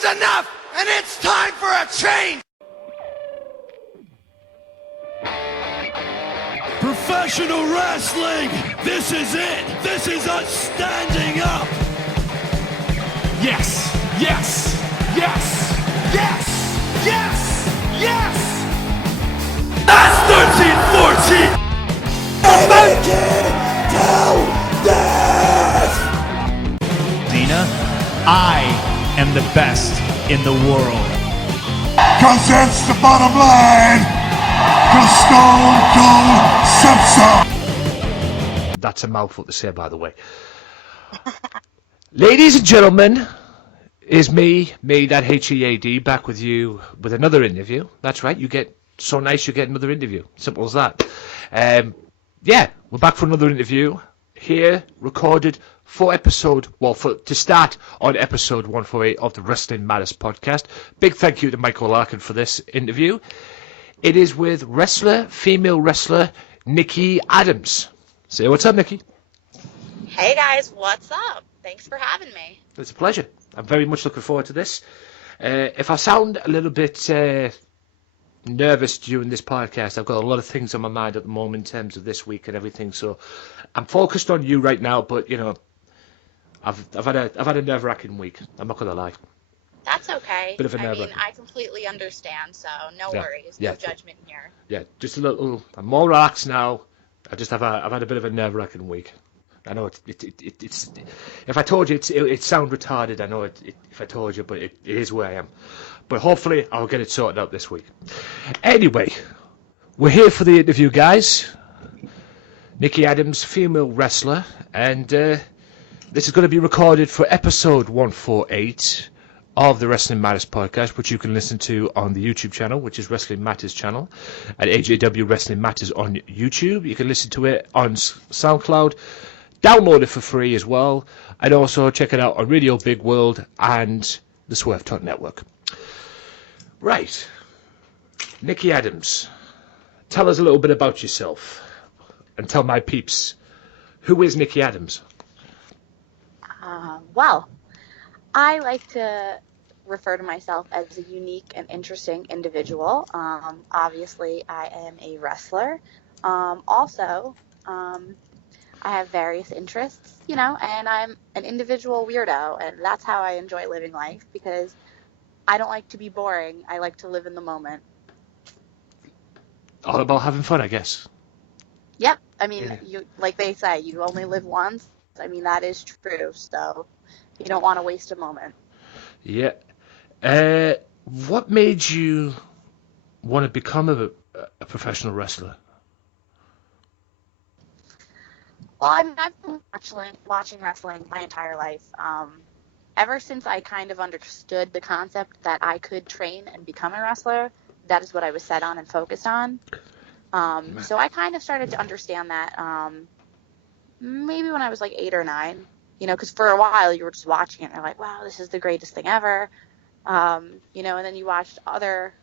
is enough, and it's time for a change! Professional wrestling! This is it! This is us standing up! Yes! Yes! Yes! Yes! Yes! Yes! That's 13-14! Dina, I am the best in the world. Cause that's the bottom line! Cause Stone Cold said so! That's a mouthful to say, by the way. Ladies and gentlemen, is me, that H-E-A-D, back with you with another interview. That's right, you get so nice you get another interview. Simple as that. Yeah, we're back for another interview here, recorded to start on episode 148 of the Wrestling Matters podcast. Big thank you to Michael Larkin for this interview. It is with female wrestler, Nikki Addams. Say what's up, Nikki. Hey guys, what's up? Thanks for having me. It's a pleasure. I'm very much looking forward to this. If I sound a little bit nervous during this podcast, I've got a lot of things on my mind at the moment in terms of this week and everything, so I'm focused on you right now, but you know, I've had a nerve-wracking week. I'm not gonna lie. That's okay. Bit of a I mean, nerve-wracking. I completely understand, so no worries, no judgment here. Yeah, just a little. I'm more relaxed now. I've had a bit of a nerve-wracking week. I know it's. If I told you, it sound retarded. I know if I told you, but it is where I am. But hopefully, I'll get it sorted out this week. Anyway, we're here for the interview, guys. Nikki Addams, female wrestler, and this is going to be recorded for episode 148 of the Wrestling Matters podcast, which you can listen to on the YouTube channel, which is Wrestling Matters channel, at AJW Wrestling Matters on YouTube. You can listen to it on SoundCloud, download it for free as well, and also check it out on Radio Big World and the Swerve Talk Network. Right, Nikki Addams, tell us a little bit about yourself, and tell my peeps, who is Nikki Addams? Well, I like to refer to myself as a unique and interesting individual. Obviously, I am a wrestler. Also, I have various interests, you know, and I'm an individual weirdo, and that's how I enjoy living life, because I don't like to be boring. I like to live in the moment. All about having fun, I guess. Yep. I mean, you like they say, you only live once. I mean, that is true, so you don't want to waste a moment. Yeah. What made you want to become a professional wrestler? Well, I mean, I've been watching wrestling my entire life. Ever since I kind of understood the concept that I could train and become a wrestler, that is what I was set on and focused on. So I kind of started to understand that maybe when I was like 8 or 9, you know, because for a while you were just watching it and you're like, wow, this is the greatest thing ever. You know, and then you watched other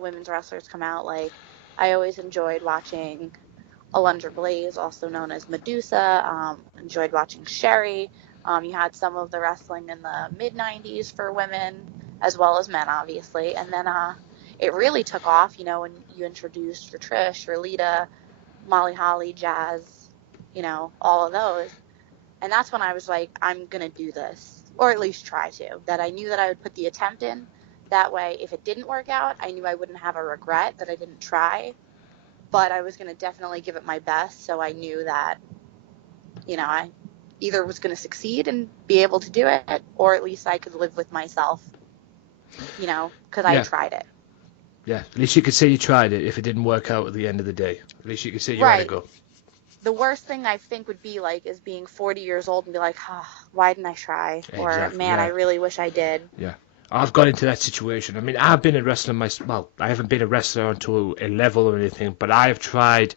women's wrestlers come out. Like, I always enjoyed watching Alundra Blaze, also known as Medusa. Enjoyed watching Sherry. You had some of the wrestling in the mid-90s for women, as well as men, obviously. And then it really took off, you know, when you introduced your Trish, your Lita, Molly Holly, Jazz, you know, all of those. And that's when I was like, I'm going to do this, or at least try to. That I knew that I would put the attempt in. That way, if it didn't work out, I knew I wouldn't have a regret that I didn't try. But I was going to definitely give it my best, so I knew that, you know, I either was going to succeed and be able to do it, or at least I could live with myself, you know, because I tried it. Yeah, at least you could say you tried it if it didn't work out at the end of the day. At least you could say you had to go. The worst thing I think would be like is being 40 years old and be like, why didn't I try? Or, man, I really wish I did. Yeah. I've got into that situation. I mean, I've been a wrestler myself. Well, I haven't been a wrestler onto a level or anything, but I've tried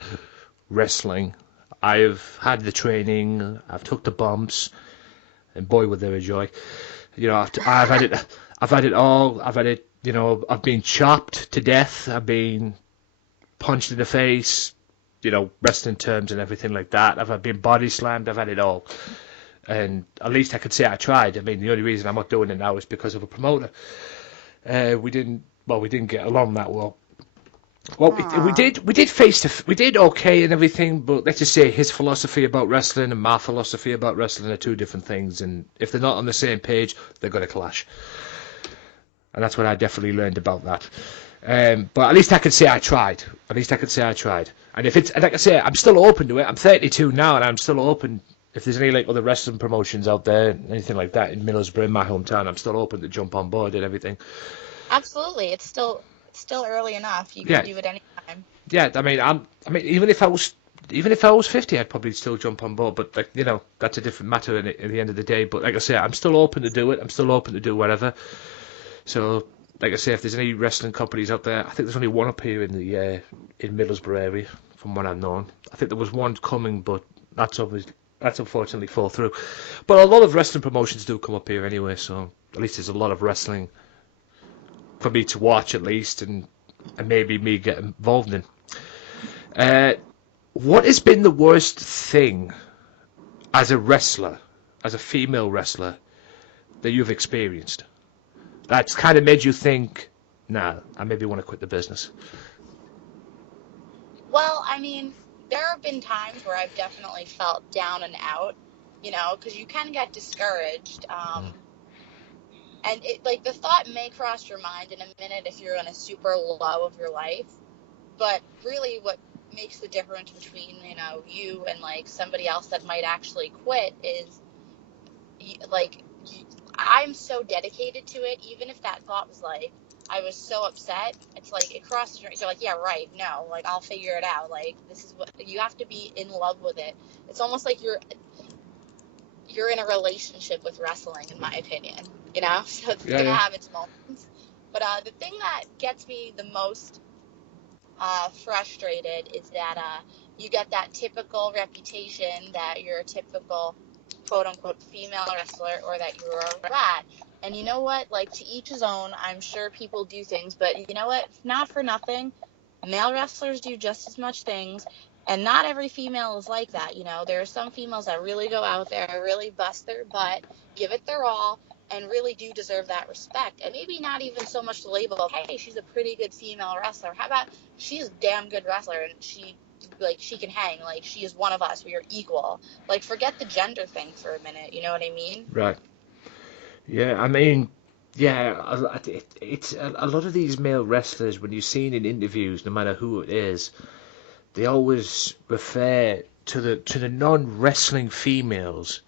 wrestling. I've had the training. I've took the bumps, and boy, were they a joy. You know, I've had it. I've had it all. I've had it. You know, I've been chopped to death. I've been punched in the face. You know, wrestling terms and everything like that. I've been body slammed. I've had it all. and at least I could say I tried. I mean, the only reason I'm not doing it now is because of a promoter. We didn't get along that well. Well, we did okay and everything, but let's just say his philosophy about wrestling and my philosophy about wrestling are two different things, and if they're not on the same page, they're going to clash. And that's what I definitely learned about that. But at least I could say I tried. And if it's, and like I say, I'm still open to it. I'm 32 now, and I'm still open. If there's any like other wrestling promotions out there, anything like that in Middlesbrough, in my hometown, I'm still open to jump on board and everything. Absolutely, it's still early enough. You can do it anytime. Yeah, I mean, even if I was 50, I'd probably still jump on board. But like, you know, that's a different matter at the end of the day. But like I say, I'm still open to do it. I'm still open to do whatever. So, like I say, if there's any wrestling companies out there, I think there's only one up here in the in Middlesbrough area, from what I've known. I think there was one coming, but that's unfortunately fall through. But a lot of wrestling promotions do come up here anyway, so at least there's a lot of wrestling for me to watch, at least, and maybe me get involved in. What has been the worst thing as a wrestler, as a female wrestler, that you've experienced? That's kind of made you think, nah, I maybe want to quit the business. Well, I mean, there have been times where I've definitely felt down and out, you know, because you can get discouraged. And it, like, the thought may cross your mind in a minute if you're in a super low of your life. But really what makes the difference between, you know, you and, like, somebody else that might actually quit is, like, I'm so dedicated to it, even if that thought was, like, I was so upset, it's like, it crosses your, you're like, yeah, right, no, like, I'll figure it out. Like, this is what, you have to be in love with it. It's almost like you're in a relationship with wrestling, in my opinion, you know? So it's going to have its moments. But the thing that gets me the most frustrated is that you get that typical reputation that you're a typical quote-unquote female wrestler, or that you're a rat. And you know what? Like, to each his own. I'm sure people do things, but you know what? Not for nothing. Male wrestlers do just as much things. And not every female is like that, you know. There are some females that really go out there, really bust their butt, give it their all, and really do deserve that respect. And maybe not even so much the label of, hey, she's a pretty good female wrestler. How about she's a damn good wrestler and she can hang. Like, she is one of us. We are equal. Like, forget the gender thing for a minute. You know what I mean? Right. Yeah, I mean, yeah, it's a lot of these male wrestlers, when you've seen in interviews, no matter who it is, they always refer to the non-wrestling females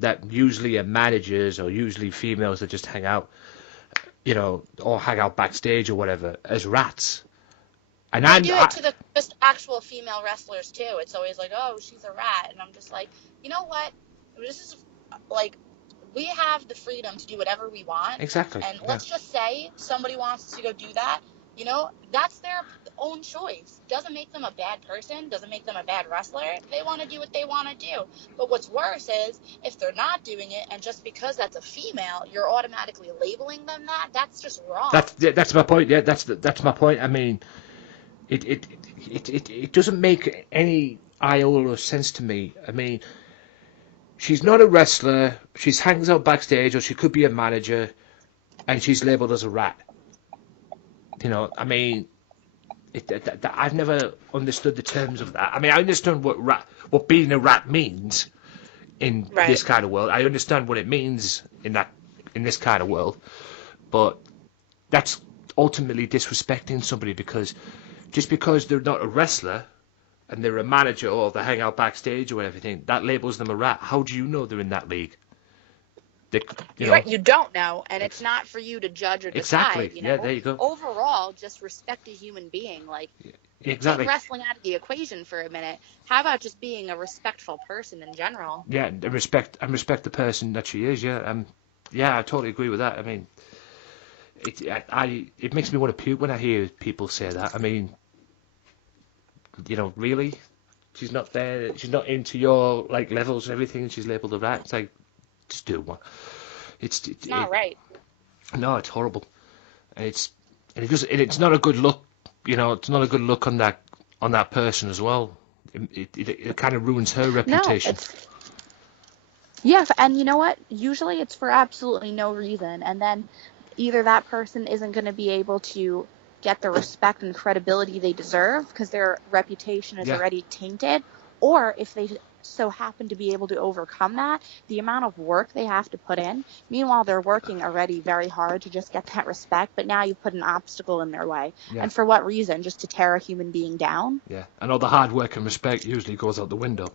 that usually are managers, or usually females that just hang out, you know, or hang out backstage or whatever, as rats. And I do it to the just actual female wrestlers too. It's always like, oh, she's a rat, and I'm just like, you know what? This is like, we have the freedom to do whatever we want. Exactly. And let's just say somebody wants to go do that. You know, that's their own choice. Doesn't make them a bad person. Doesn't make them a bad wrestler. They want to do what they want to do. But what's worse is if they're not doing it, and just because that's a female, you're automatically labeling them that. That's just wrong. That's my point. Yeah, that's my point. I mean, it doesn't make any iota of sense to me. I mean, she's not a wrestler. She hangs out backstage, or she could be a manager, and she's labeled as a rat. You know, I mean, I've never understood the terms of that. I mean, I understand what being a rat means in this kind of world. I understand what it means in this kind of world, but that's ultimately disrespecting somebody, because just because they're not a wrestler and they're a manager, or they hang out backstage or everything, that labels them a rat. How do you know they're in that league? You don't know, and it's not for you to judge or decide. Exactly. You know? Yeah, there you go. Overall, just respect a human being. Like, exactly. Take wrestling out of the equation for a minute. How about just being a respectful person in general? Yeah, and respect the person that she is. Yeah, I totally agree with that. I mean, it makes me want to puke when I hear people say that. I mean, you know, really, she's not there. She's not into your like levels and everything, and she's labelled a rat. It's like, just do one. It's not right. No, it's horrible, and it's not a good look. You know, it's not a good look on that person as well. It kind of ruins her reputation. Yeah, and you know what? Usually it's for absolutely no reason, and then either that person isn't going to be able to get the respect and credibility they deserve because their reputation is Yeah. already tainted, or if they so happen to be able to overcome that, the amount of work they have to put in. Meanwhile, they're working already very hard to just get that respect, but now you've put an obstacle in their way. Yeah. And for what reason? Just to tear a human being down? Yeah. And all the hard work and respect usually goes out the window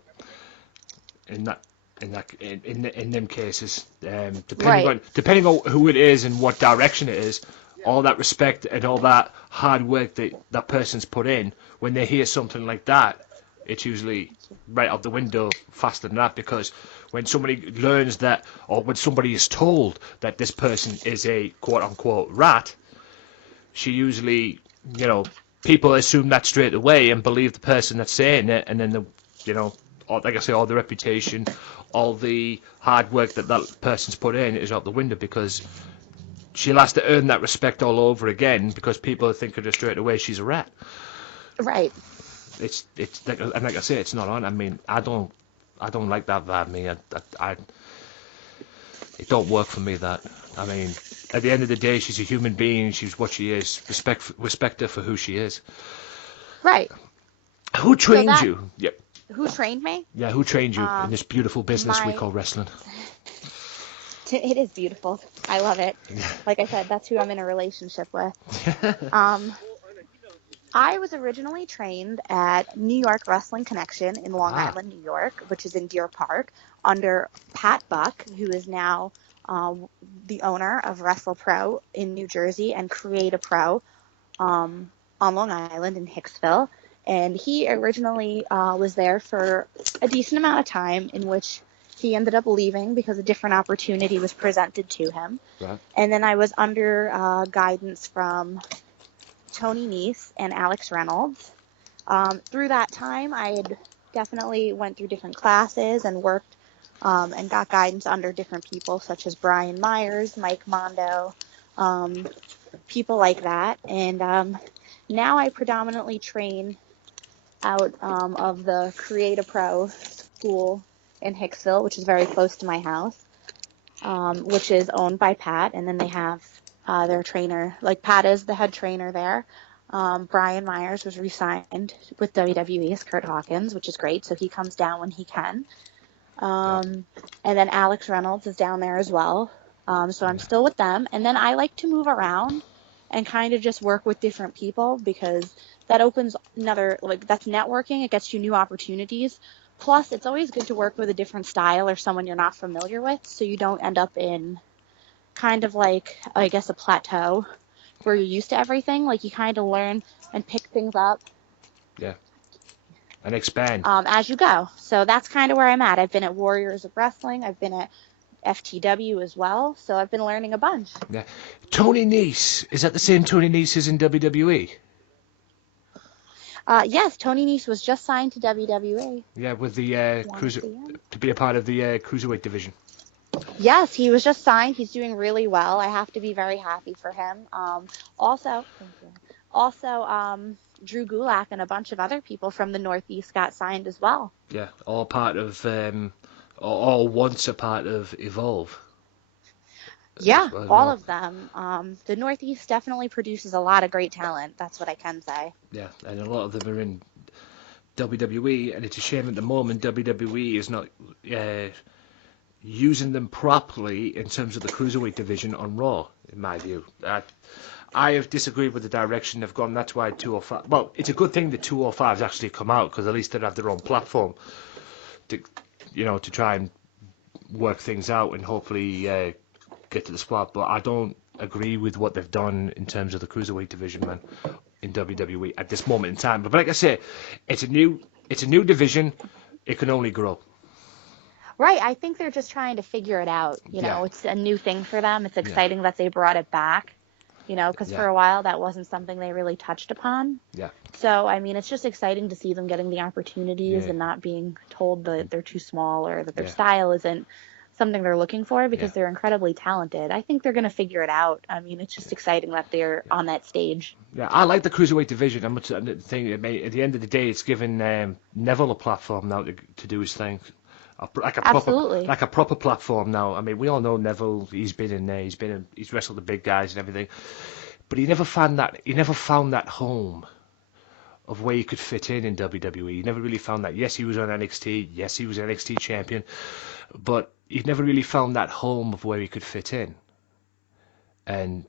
in them cases. Right. Depending on who it is and what direction it is, all that respect and all that hard work that person's put in, when they hear something like that, it's usually right out the window faster than that, because when somebody learns that, or when somebody is told that this person is a quote-unquote rat, she usually, people assume that straight away and believe the person that's saying it, and then like I say, all the reputation, all the hard work that person's put in is out the window, because she'll have to earn that respect all over again, because people think of her straight away she's a rat. Right. It's like, and like I say, it's not on. I mean, I don't like that vibe. It don't work for me. That, I mean, at the end of the day, she's a human being. She's what she is. Respect her for who she is. Right. Who trained you? Yep. Who trained me? Yeah, who trained you in this beautiful business we call wrestling? It is beautiful. I love it. Like I said, that's who I'm in a relationship with. I was originally trained at New York Wrestling Connection in Long Island, New York, which is in Deer Park, under Pat Buck, who is now the owner of Wrestle Pro in New Jersey and Create a Pro on Long Island in Hicksville. And he originally was there for a decent amount of time, in which he ended up leaving because a different opportunity was presented to him. Right. And then I was under guidance from Tony Nese and Alex Reynolds. Through that time, I had definitely went through different classes and worked and got guidance under different people, such as Brian Myers, Mike Mondo, people like that. And now I predominantly train out of the Create a Pro school in Hicksville, which is very close to my house, which is owned by Pat. And then they have their trainer, like Pat is the head trainer there. Brian Myers was re-signed with WWE as Kurt Hawkins, which is great. So he comes down when he can. And then Alex Reynolds is down there as well. So I'm still with them. And then I like to move around and kind of just work with different people, because that opens another, like, that's networking. It gets you new opportunities. Plus, it's always good to work with a different style or someone you're not familiar with, so you don't end up in kind of like, I guess, a plateau where you're used to everything. Like, you kind of learn and pick things up. Yeah. And expand. As you go. So that's kind of where I'm at. I've been at Warriors of Wrestling. I've been at FTW as well. So I've been learning a bunch. Yeah. Tony Nese. Is that the same Tony Nese as in WWE? Yes, Tony Nese was just signed to WWE. Yeah, with the to be a part of the cruiserweight division. Yes, he was just signed. He's doing really well. I have to be very happy for him. Also, Drew Gulak and a bunch of other people from the Northeast got signed as well. Yeah, all part of, all once a part of Evolve. Yeah, all of them. The Northeast definitely produces a lot of great talent. That's what I can say. Yeah, and a lot of them are in WWE, and it's a shame at the moment WWE is not using them properly in terms of the cruiserweight division on Raw, in my view. I have disagreed with the direction they've gone. That's why 205... Well, it's a good thing that 205's actually come out, because at least they'd have their own platform to try and work things out and hopefully get to the spot. But I don't agree with what they've done in terms of the cruiserweight division, man, in WWE at this moment in time. But like I say, it's a new division. It can only grow. Right, I think they're just trying to figure it out. It's a new thing for them. It's exciting that they brought it back. Because for a while that wasn't something they really touched upon. Yeah. So, I mean, it's just exciting to see them getting the opportunities and not being told that they're too small or that their style isn't something they're looking for, because they're incredibly talented. I think they're going to figure it out. I mean, it's just exciting that they're on that stage. Yeah, I like the cruiserweight division. I'm thinking at the end of the day, it's given Neville a platform now to do his thing. Absolutely. like a proper platform now. I mean, we all know Neville. He's been in there. He's wrestled the big guys and everything, but he never found that. He never found that home of where he could fit in WWE. He never really found that. Yes, he was on NXT. Yes, he was NXT champion, but he never really found that home of where he could fit in. And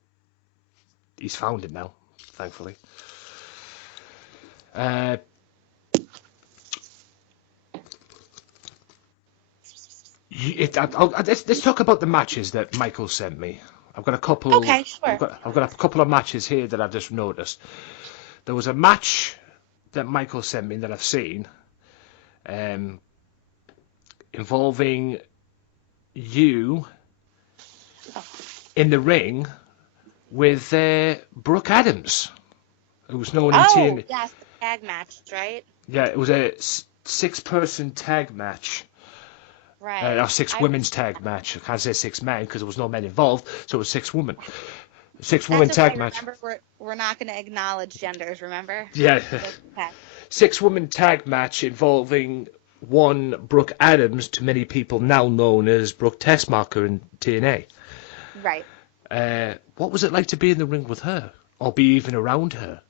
he's found it now, thankfully. Let's talk about the matches that Michael sent me. I've got a couple. Okay, sure. I've got a couple of matches here that I've just noticed. There was a match that Michael sent me that I've seen, involving you in the ring with Brooke Addams, who was known in TNA. Oh, yes, the tag match, right? Yeah, it was a six-person tag match. Right. Or six women's tag match. I can't say six men because there was no men involved, so it was six women. Six-woman tag match. Remember, we're not going to acknowledge genders, remember? Yeah. Okay. Six-woman tag match involving one Brooke Addams, to many people now known as Brooke Tessmacher in TNA. Right. What was it like to be in the ring with her, or be even around her?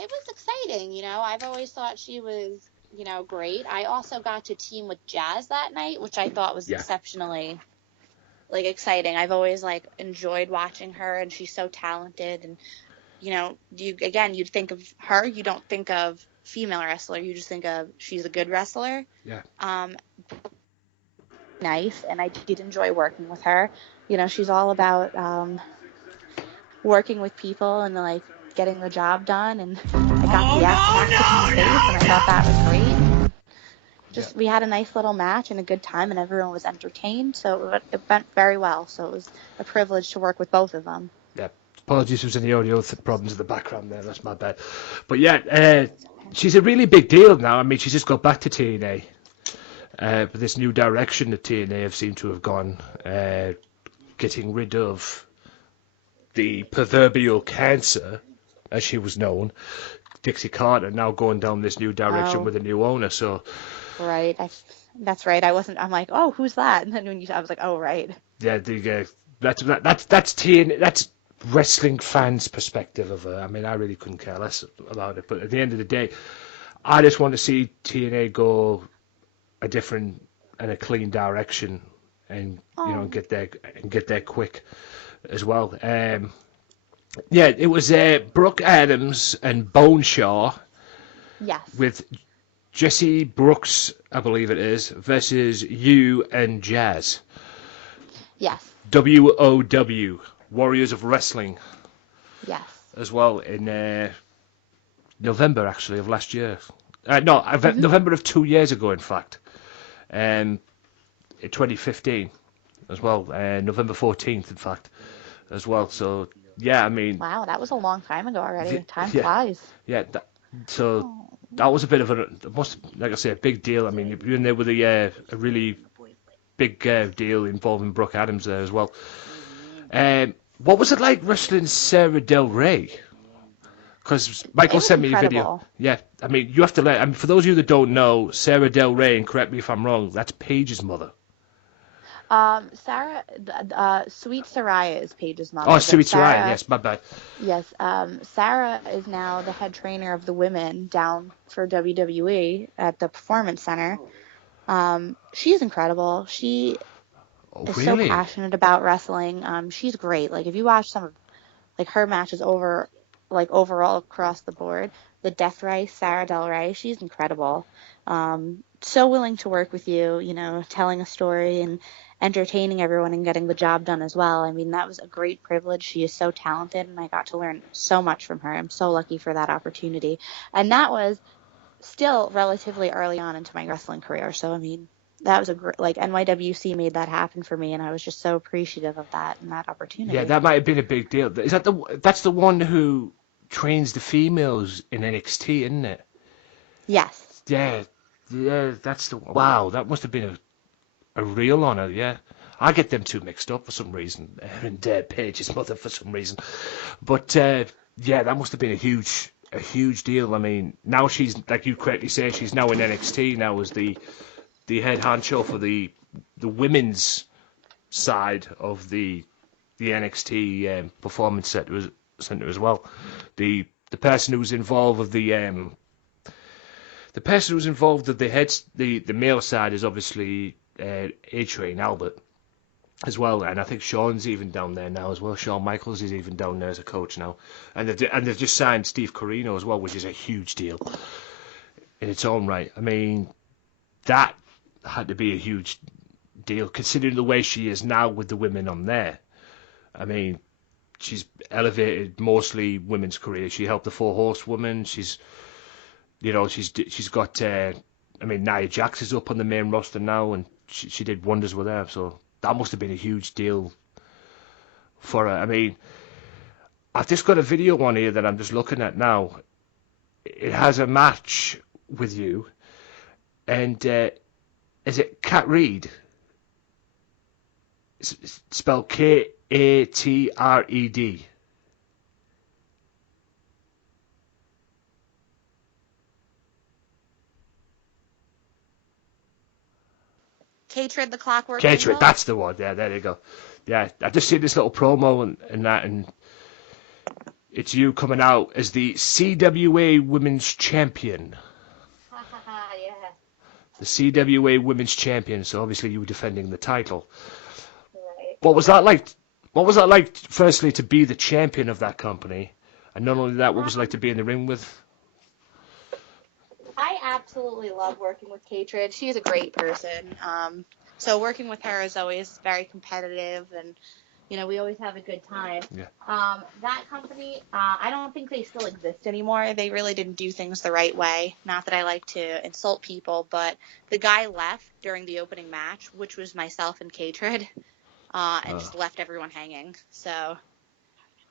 It was exciting, I've always thought she was, great. I also got to team with Jazz that night, which I thought was exceptionally, exciting. I've always, enjoyed watching her, and she's so talented. And, you'd think of her, you don't think of female wrestler, you just think of she's a good wrestler. Yeah. Nice, and I did enjoy working with her. She's all about working with people and, getting the job done, and I got the X face, and I thought that was great. We had a nice little match and a good time, and everyone was entertained, so it went very well. So it was a privilege to work with both of them. Yeah, apologies if there's any audio problems in the background there, that's my bad. But yeah, she's a really big deal now. I mean, she's just got back to TNA. But this new direction that TNA have seemed to have gone, getting rid of the proverbial cancer, as she was known, Dixie Carter, now going down this new direction with a new owner. So, right, that's right. I'm like, oh, who's that? And then I was like, oh, right. Yeah, that's TNA. That's wrestling fans' perspective of her. I mean, I really couldn't care less about it. But at the end of the day, I just want to see TNA go a different and a clean direction, and get there quick as well. Yeah, it was Brooke Addams and Boneshaw. Yes. With Jesse Brooks, I believe it is, versus you and Jazz. Yes. WOW, Warriors of Wrestling. Yes. As well in November, actually, of last year. November of 2 years ago, in fact. In 2015 as well. November 14th, in fact, as well. So, yeah, I mean... Wow, that was a long time ago already. Time flies. Yeah, that was a bit of like I say, a big deal. I mean, you're in there with a really big deal involving Brooke Addams there as well. What was it like wrestling Sarah Del Rey? Because Michael sent me a video. Yeah, I mean, you have to for those of you that don't know, Sarah Del Rey, and correct me if I'm wrong, that's Paige's mother. Sarah, Sweet Saraya is Paige's mother. Oh, Sweet Saraya, yes, my bad. Yes, Sarah is now the head trainer of the women down for WWE at the Performance Center. She's incredible. She is so passionate about wrestling. She's great. If you watch some of her matches overall across the board, the Death Race, Sarah Del Rey, she's incredible. So willing to work with you, telling a story and entertaining everyone and getting the job done as well. I mean, that was a great privilege. She is so talented, and I got to learn so much from her. I'm so lucky for that opportunity. And that was still relatively early on into my wrestling career. So, I mean, that was NYWC made that happen for me, and I was just so appreciative of that and that opportunity. Yeah, that might have been a big deal. Is that's the one who trains the females in NXT, isn't it? Yes. Yeah, that's the one. Wow, that must have been a real honor. Yeah, I get them two mixed up for some reason, and Paige's mother for some reason. But yeah, that must have been a huge deal. I mean, now she's, like you correctly say, she's now in NXT now as the the head honcho for the women's side of the NXT performance center as well. The person who's involved with the person who's involved with the male side is obviously A-Train Albert as well, and I think Shawn's even down there now as well. Shawn Michaels is even down there as a coach now, and they've just signed Steve Corino as well, which is a huge deal in its own right. I mean, that had to be a huge deal considering the way she is now with the women on there. I mean, she's elevated mostly women's career. She helped the Four Horsewomen. She's got. I mean, Nia Jax is up on the main roster now, and she did wonders with her. So that must have been a huge deal for her. I mean, I've just got a video on here that I'm just looking at now. It has a match with you, and is it Kat Reed? It's spelled Katred. Katred the Clockwork Katred, Angel? that's the one. Yeah, there you go. Yeah, I just see this little promo and that, and it's you coming out as the CWA Women's Champion. Yeah. The CWA Women's Champion. So obviously you were defending the title. Right. What was that like? What was that like? Firstly, to be the champion of that company, and not only that, what was it like to be in the ring with? I absolutely love working with Katred. She's a great person. So working with her is always very competitive, and we always have a good time. Yeah. That company, I don't think they still exist anymore. They really didn't do things the right way. Not that I like to insult people, but the guy left during the opening match, which was myself and Katred, and just left everyone hanging. So.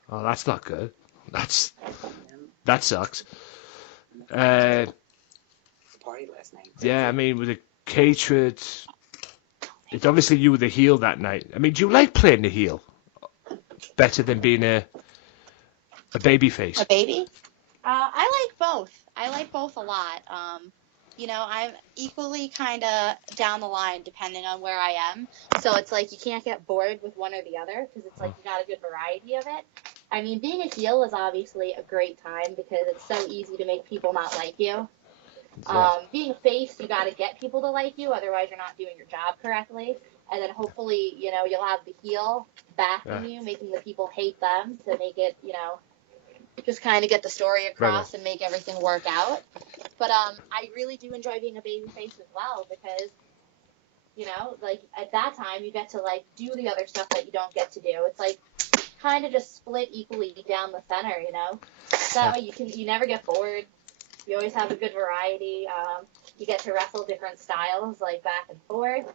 Oh, that's not good. That sucks. Party last night. Yeah, I mean, with the Katred, it's obviously you were the heel that night. I mean, do you like playing the heel better than being a baby face? A baby? I like both. I like both a lot. I'm equally kind of down the line depending on where I am. So it's like you can't get bored with one or the other because it's like you got a good variety of it. I mean, being a heel is obviously a great time because it's so easy to make people not like you. Being a face, you got to get people to like you, otherwise you're not doing your job correctly. And then hopefully, you'll have the heel backing you, making the people hate them to make it, just kind of get the story across and make everything work out. But I really do enjoy being a baby face as well because, like at that time you get to like do the other stuff that you don't get to do. It's like kind of just split equally down the center, So that way you never get bored. You always have a good variety. You get to wrestle different styles, like back and forth.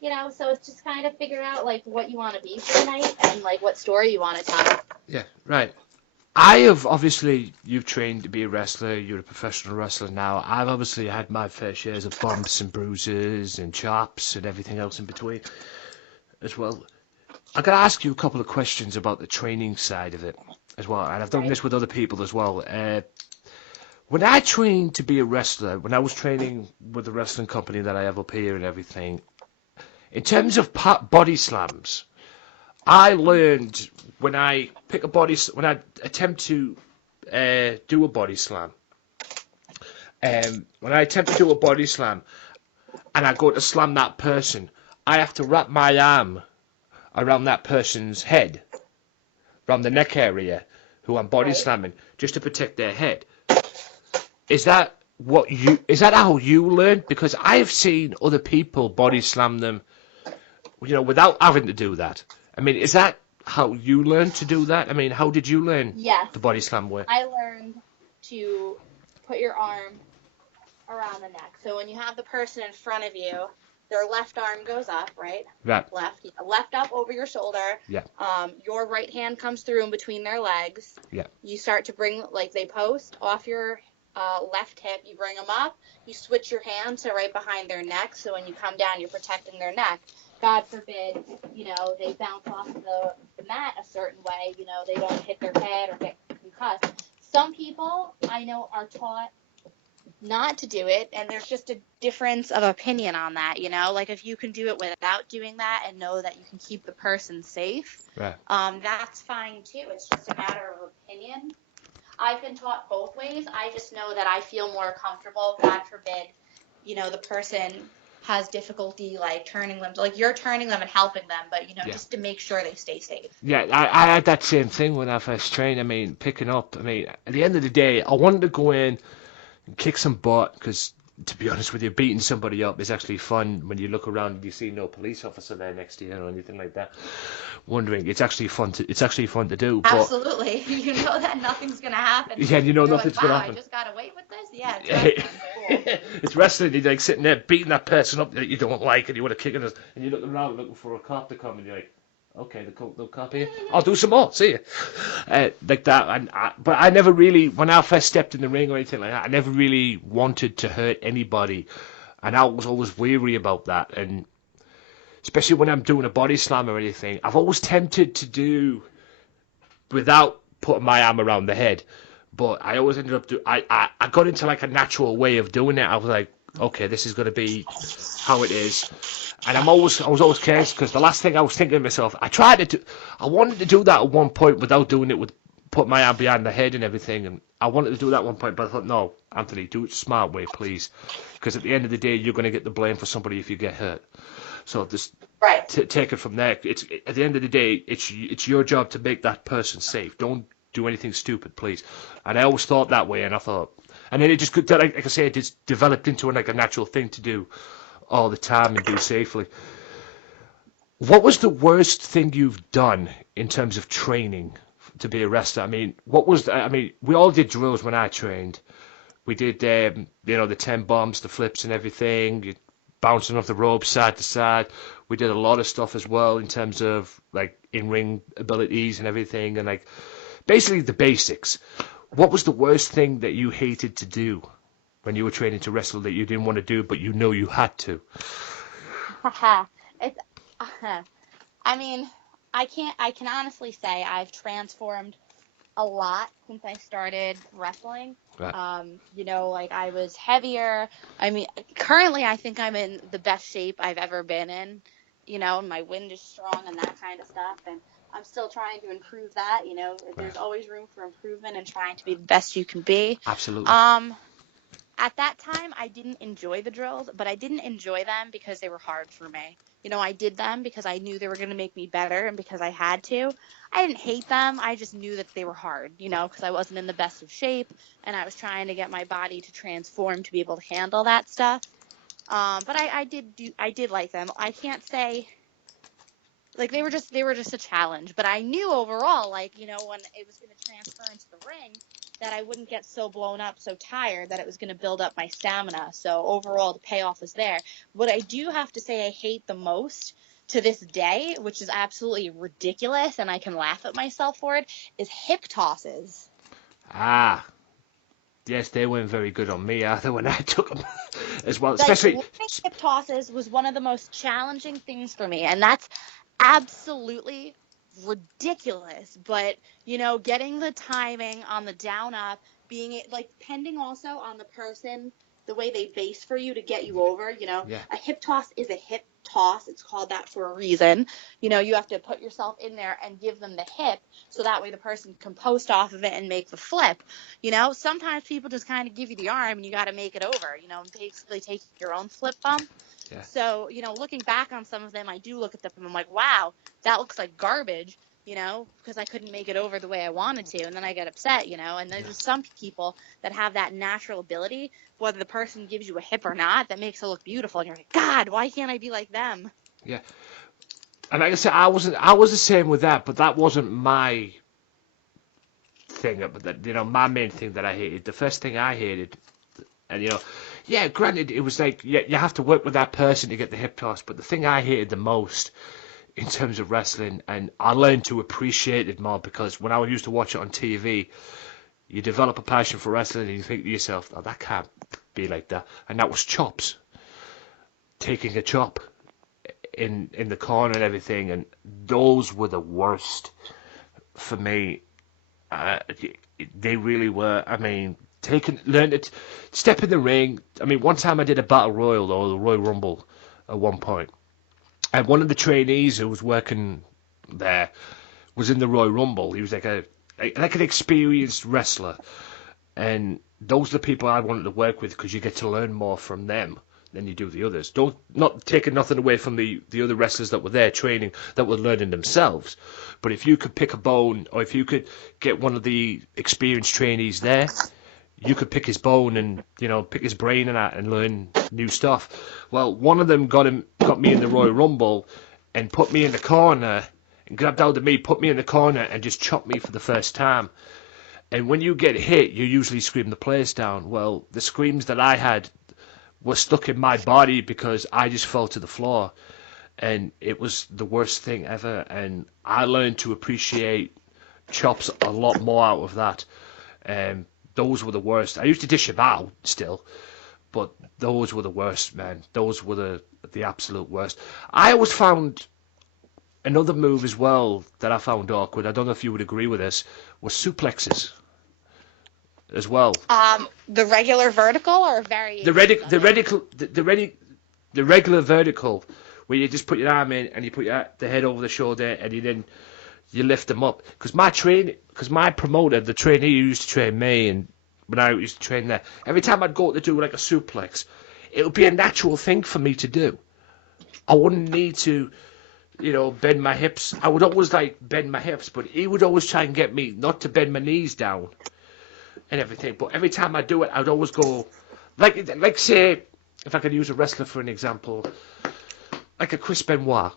So it's just kind of figure out like what you want to be for the night and like what story you want to tell. Yeah, right. You've trained to be a wrestler. You're a professional wrestler now. I've obviously had my fair shares of bumps and bruises and chops and everything else in between as well. I got to ask you a couple of questions about the training side of it as well. And I've done this with other people as well. When I trained to be a wrestler, when I was training with the wrestling company that I have up here and everything, in terms of body slams, I learned when I attempt to do a body slam, and I go to slam that person, I have to wrap my arm around that person's head, around the neck area, who I'm body slamming, just to protect their head. Is that how you learn? Because I've seen other people body slam them, without having to do that. I mean, is that how you learned to do that? I mean, how did you learn the body slam way? I learned to put your arm around the neck. So when you have the person in front of you, their left arm goes up, right? Right. Left up over your shoulder. Yeah. Your right hand comes through in between their legs. Yeah. You start to bring, like they post, off your left hip. You bring them up. You switch your hand to right behind their neck. So when you come down, you're protecting their neck. God forbid, they bounce off the mat a certain way. They don't hit their head or get concussed. Some people I know are taught not to do it, and there's just a difference of opinion on that, you know? Like, if you can do it without doing that and know that you can keep the person safe, Right. that's fine too. It's just a matter of opinion. I've been taught both ways. I just know that I feel more comfortable, God forbid, you know, the person has difficulty, like, turning them, like, you're turning them and helping them, but, you know, Yeah. just to make sure they stay safe. Yeah, I had that same thing when I first trained. I mean, picking up. I mean, at the end of the day, I wanted to go in and kick some butt because, to be honest with you, beating somebody up is actually fun when you look around and you see no police officer there next to you or anything like that. Wondering, it's actually fun to do. But Absolutely. You know that nothing's going to happen. yeah, you know You're nothing's like, gonna wow, happen. I just got away with this? Yeah, it's wrestling. Cool. It's wrestling. You're like sitting there beating that person up that you don't like, and you want to kick it, and you're looking around looking for a cop to come, and you're like, okay, the cop here. I'll do some more. See you. Like that. But I never really, when I first stepped in the ring or anything like that, I never really wanted to hurt anybody, and I was always weary about that. And especially when I'm doing a body slam or anything, I've always tempted to do without putting my arm around the head. But I always ended up I got into like a natural way of doing it. I was like, okay, this is going to be how it is. And I was always careless because the last thing I was thinking to myself, I wanted to do that at one point without doing it with put my arm behind the head and everything. And I wanted to do that at one point, but I thought, no, Anthony, do it the smart way, please. Because at the end of the day, you're going to get the blame for somebody if you get hurt. So just Right. take it from there. It's at the end of the day, it's your job to make that person safe. Don't do anything stupid, please. And I always thought that way, and I thought, and then it just could, like I say, it just developed into like a natural thing to do all the time and do safely. What was the worst thing you've done in terms of training to be a wrestler? I mean, we all did drills when I trained. We did, the 10 bombs, the flips and everything, bouncing off the rope side to side. We did a lot of stuff as well in terms of like in-ring abilities and everything, and like basically the basics. What was the worst thing that you hated to do when you were training to wrestle that you didn't want to do, but you know you had to? It's, I mean, I can honestly say I've transformed a lot since I started wrestling. Right. You know, like I was heavier. I mean, currently I think I'm in the best shape I've ever been in, you know, and my wind is strong and that kind of stuff. And I'm still trying to improve that, you know, there's always room for improvement and trying to be the best you can be. Absolutely. At that time, I didn't enjoy the drills, but I didn't enjoy them because they were hard for me. You know, I did them because I knew they were going to make me better and because I had to. I didn't hate them. I just knew that they were hard, you know, because I wasn't in the best of shape and I was trying to get my body to transform to be able to handle that stuff. But I did like them. I can't say, like, they were just a challenge, but I knew overall, like, you know, when it was going to transfer into the ring, that I wouldn't get so blown up, so tired, that it was going to build up my stamina. So overall, the payoff was there. What I do have to say I hate the most to this day, which is absolutely ridiculous, and I can laugh at myself for it, is hip tosses. Ah, yes, they weren't very good on me either when I took them as well. Like, Especially learning hip tosses was one of the most challenging things for me, and that's absolutely ridiculous. But, you know, getting the timing on the down up, being like depending also on the person, the way they base for you to get you over, you know, Yeah. a hip toss is a hip toss. It's called that for a reason. You know, you have to put yourself in there and give them the hip so that way the person can post off of it and make the flip. You know, sometimes people just kind of give you the arm and you got to make it over, you know, and basically take your own flip bump. Yeah. So, you know, looking back on some of them, I do look at them and I'm like, wow, that looks like garbage, you know, because I couldn't make it over the way I wanted to. And then I get upset, you know, and there's just some people that have that natural ability, whether the person gives you a hip or not, that makes it look beautiful. And you're like, God, why can't I be like them? Yeah. And like I said, I was the same with that, but that wasn't my thing. But that, you know, my main thing that I hated, the first thing I hated, and you know, yeah, granted, it was like you have to work with that person to get the hip toss, but the thing I hated the most in terms of wrestling, and I learned to appreciate it more because when I used to watch it on TV, you develop a passion for wrestling and you think to yourself, oh, that can't be like that. And that was chops. Taking a chop in the corner and everything, and those were the worst for me. They really were. I mean, learn to step in the ring. I mean, one time I did a battle royal or the Royal Rumble at one point, and one of the trainees who was working there was in the Royal Rumble. He was like an experienced wrestler, and those are the people I wanted to work with because you get to learn more from them than you do the others. Not taking nothing away from the other wrestlers that were there training, that were learning themselves, but if you could pick a bone, or if you could get one of the experienced trainees there, you could pick his bone and pick his brain and that and learn new stuff. Well, one of them got me in the Royal Rumble and put me in the corner and grabbed hold of me, put me in the corner and just chopped me for the first time. And when you get hit, you usually scream the place down. Well, the screams that I had were stuck in my body because I just fell to the floor. And it was the worst thing ever. And I learned to appreciate chops a lot more out of that. Those were the worst. I used to dish them out still, but those were the worst, man. Those were the absolute worst. I always found another move as well that I found awkward. I don't know if you would agree with this. Was suplexes as well. The regular vertical or very The regular vertical, where you just put your arm in and you put the head over the shoulder and you lift them up. Because my promoter, the trainee who used to train me, and when I used to train there, every time I'd go to do like a suplex, it would be a natural thing for me to do. I wouldn't need to, bend my hips. I would always bend my hips, but he would always try and get me not to bend my knees down and everything. But every time I do it, I'd always go, like say, if I could use a wrestler for an example, like a Chris Benoit,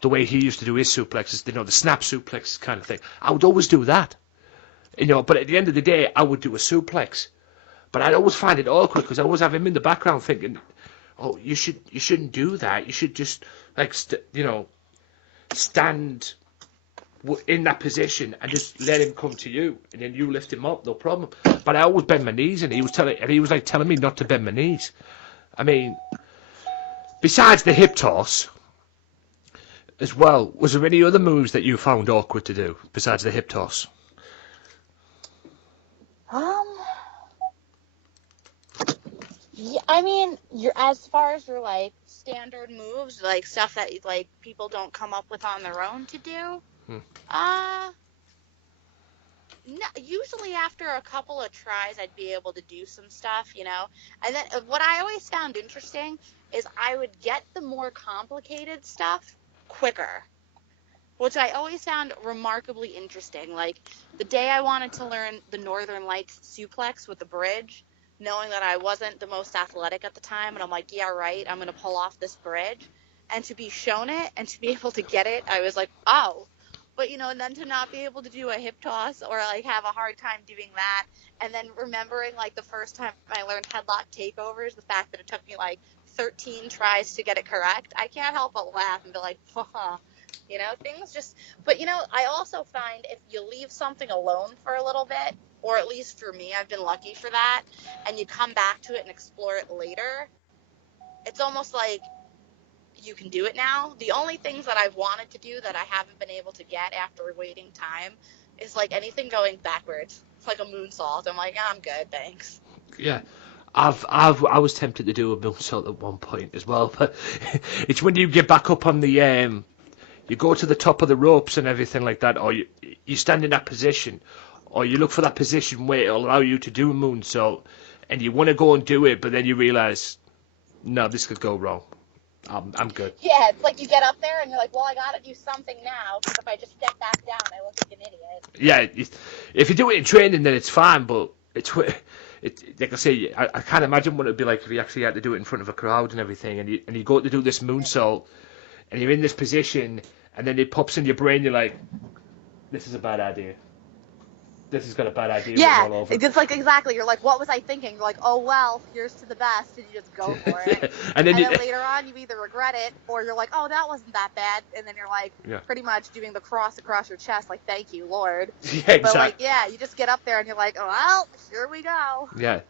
the way he used to do his suplexes, the snap suplex kind of thing. I would always do that, but at the end of the day, I would do a suplex. But I'd always find it awkward because I always have him in the background thinking, oh, you shouldn't do that. You should just stand in that position and just let him come to you, and then you lift him up, no problem. But I always bend my knees, and he was telling me not to bend my knees. I mean, besides the hip toss as well, was there any other moves that you found awkward to do besides the hip toss? Yeah, I mean, as far as your standard moves, stuff that people don't come up with on their own to do. No, usually after a couple of tries, I'd be able to do some stuff, And then what I always found interesting is I would get the more complicated stuff quicker, which I always found remarkably interesting. Like the day I wanted to learn the Northern Lights suplex with the bridge, knowing that I wasn't the most athletic at the time, and I'm like, yeah, right, I'm going to pull off this bridge. And to be shown it and to be able to get it, I was like, oh. But, and then to not be able to do a hip toss or, have a hard time doing that. And then remembering, the first time I learned headlock takeovers, the fact that it took me, 13 tries to get it correct, I can't help but laugh and be like, haha. Things just, but I also find if you leave something alone for a little bit, or at least for me, I've been lucky for that, and you come back to it and explore it later, it's almost like you can do it now. The only things that I've wanted to do that I haven't been able to get after waiting time is anything going backwards. It's like a moonsault. I'm like, I'm good, thanks. Yeah. I was tempted to do a moonsault at one point as well, but it's when you get back up on the you go to the top of the ropes and everything like that, or you stand in that position, or you look for that position where it'll allow you to do a moonsault, and you want to go and do it, but then you realise, no, this could go wrong. I'm good. Yeah, it's like you get up there and you're like, well, I got to do something now, because if I just step back down, I look like an idiot. Yeah, if you do it in training, then it's fine, but it's like I say, I can't imagine what it would be like if you actually had to do it in front of a crowd and everything, and you go to do this moonsault, and you're in this position, and then it pops in your brain, you're like, this is a bad idea. This has got a bad idea. Yeah, all over. it's exactly. You're like, what was I thinking? You're like, oh, well, here's to the best, and you just go for it. and then later on, you either regret it, or you're like, oh, that wasn't that bad, and then you're pretty much doing the cross across your chest, like, thank you, Lord. Yeah, exactly. But you just get up there, and you're like, oh, well, here we go. Yeah.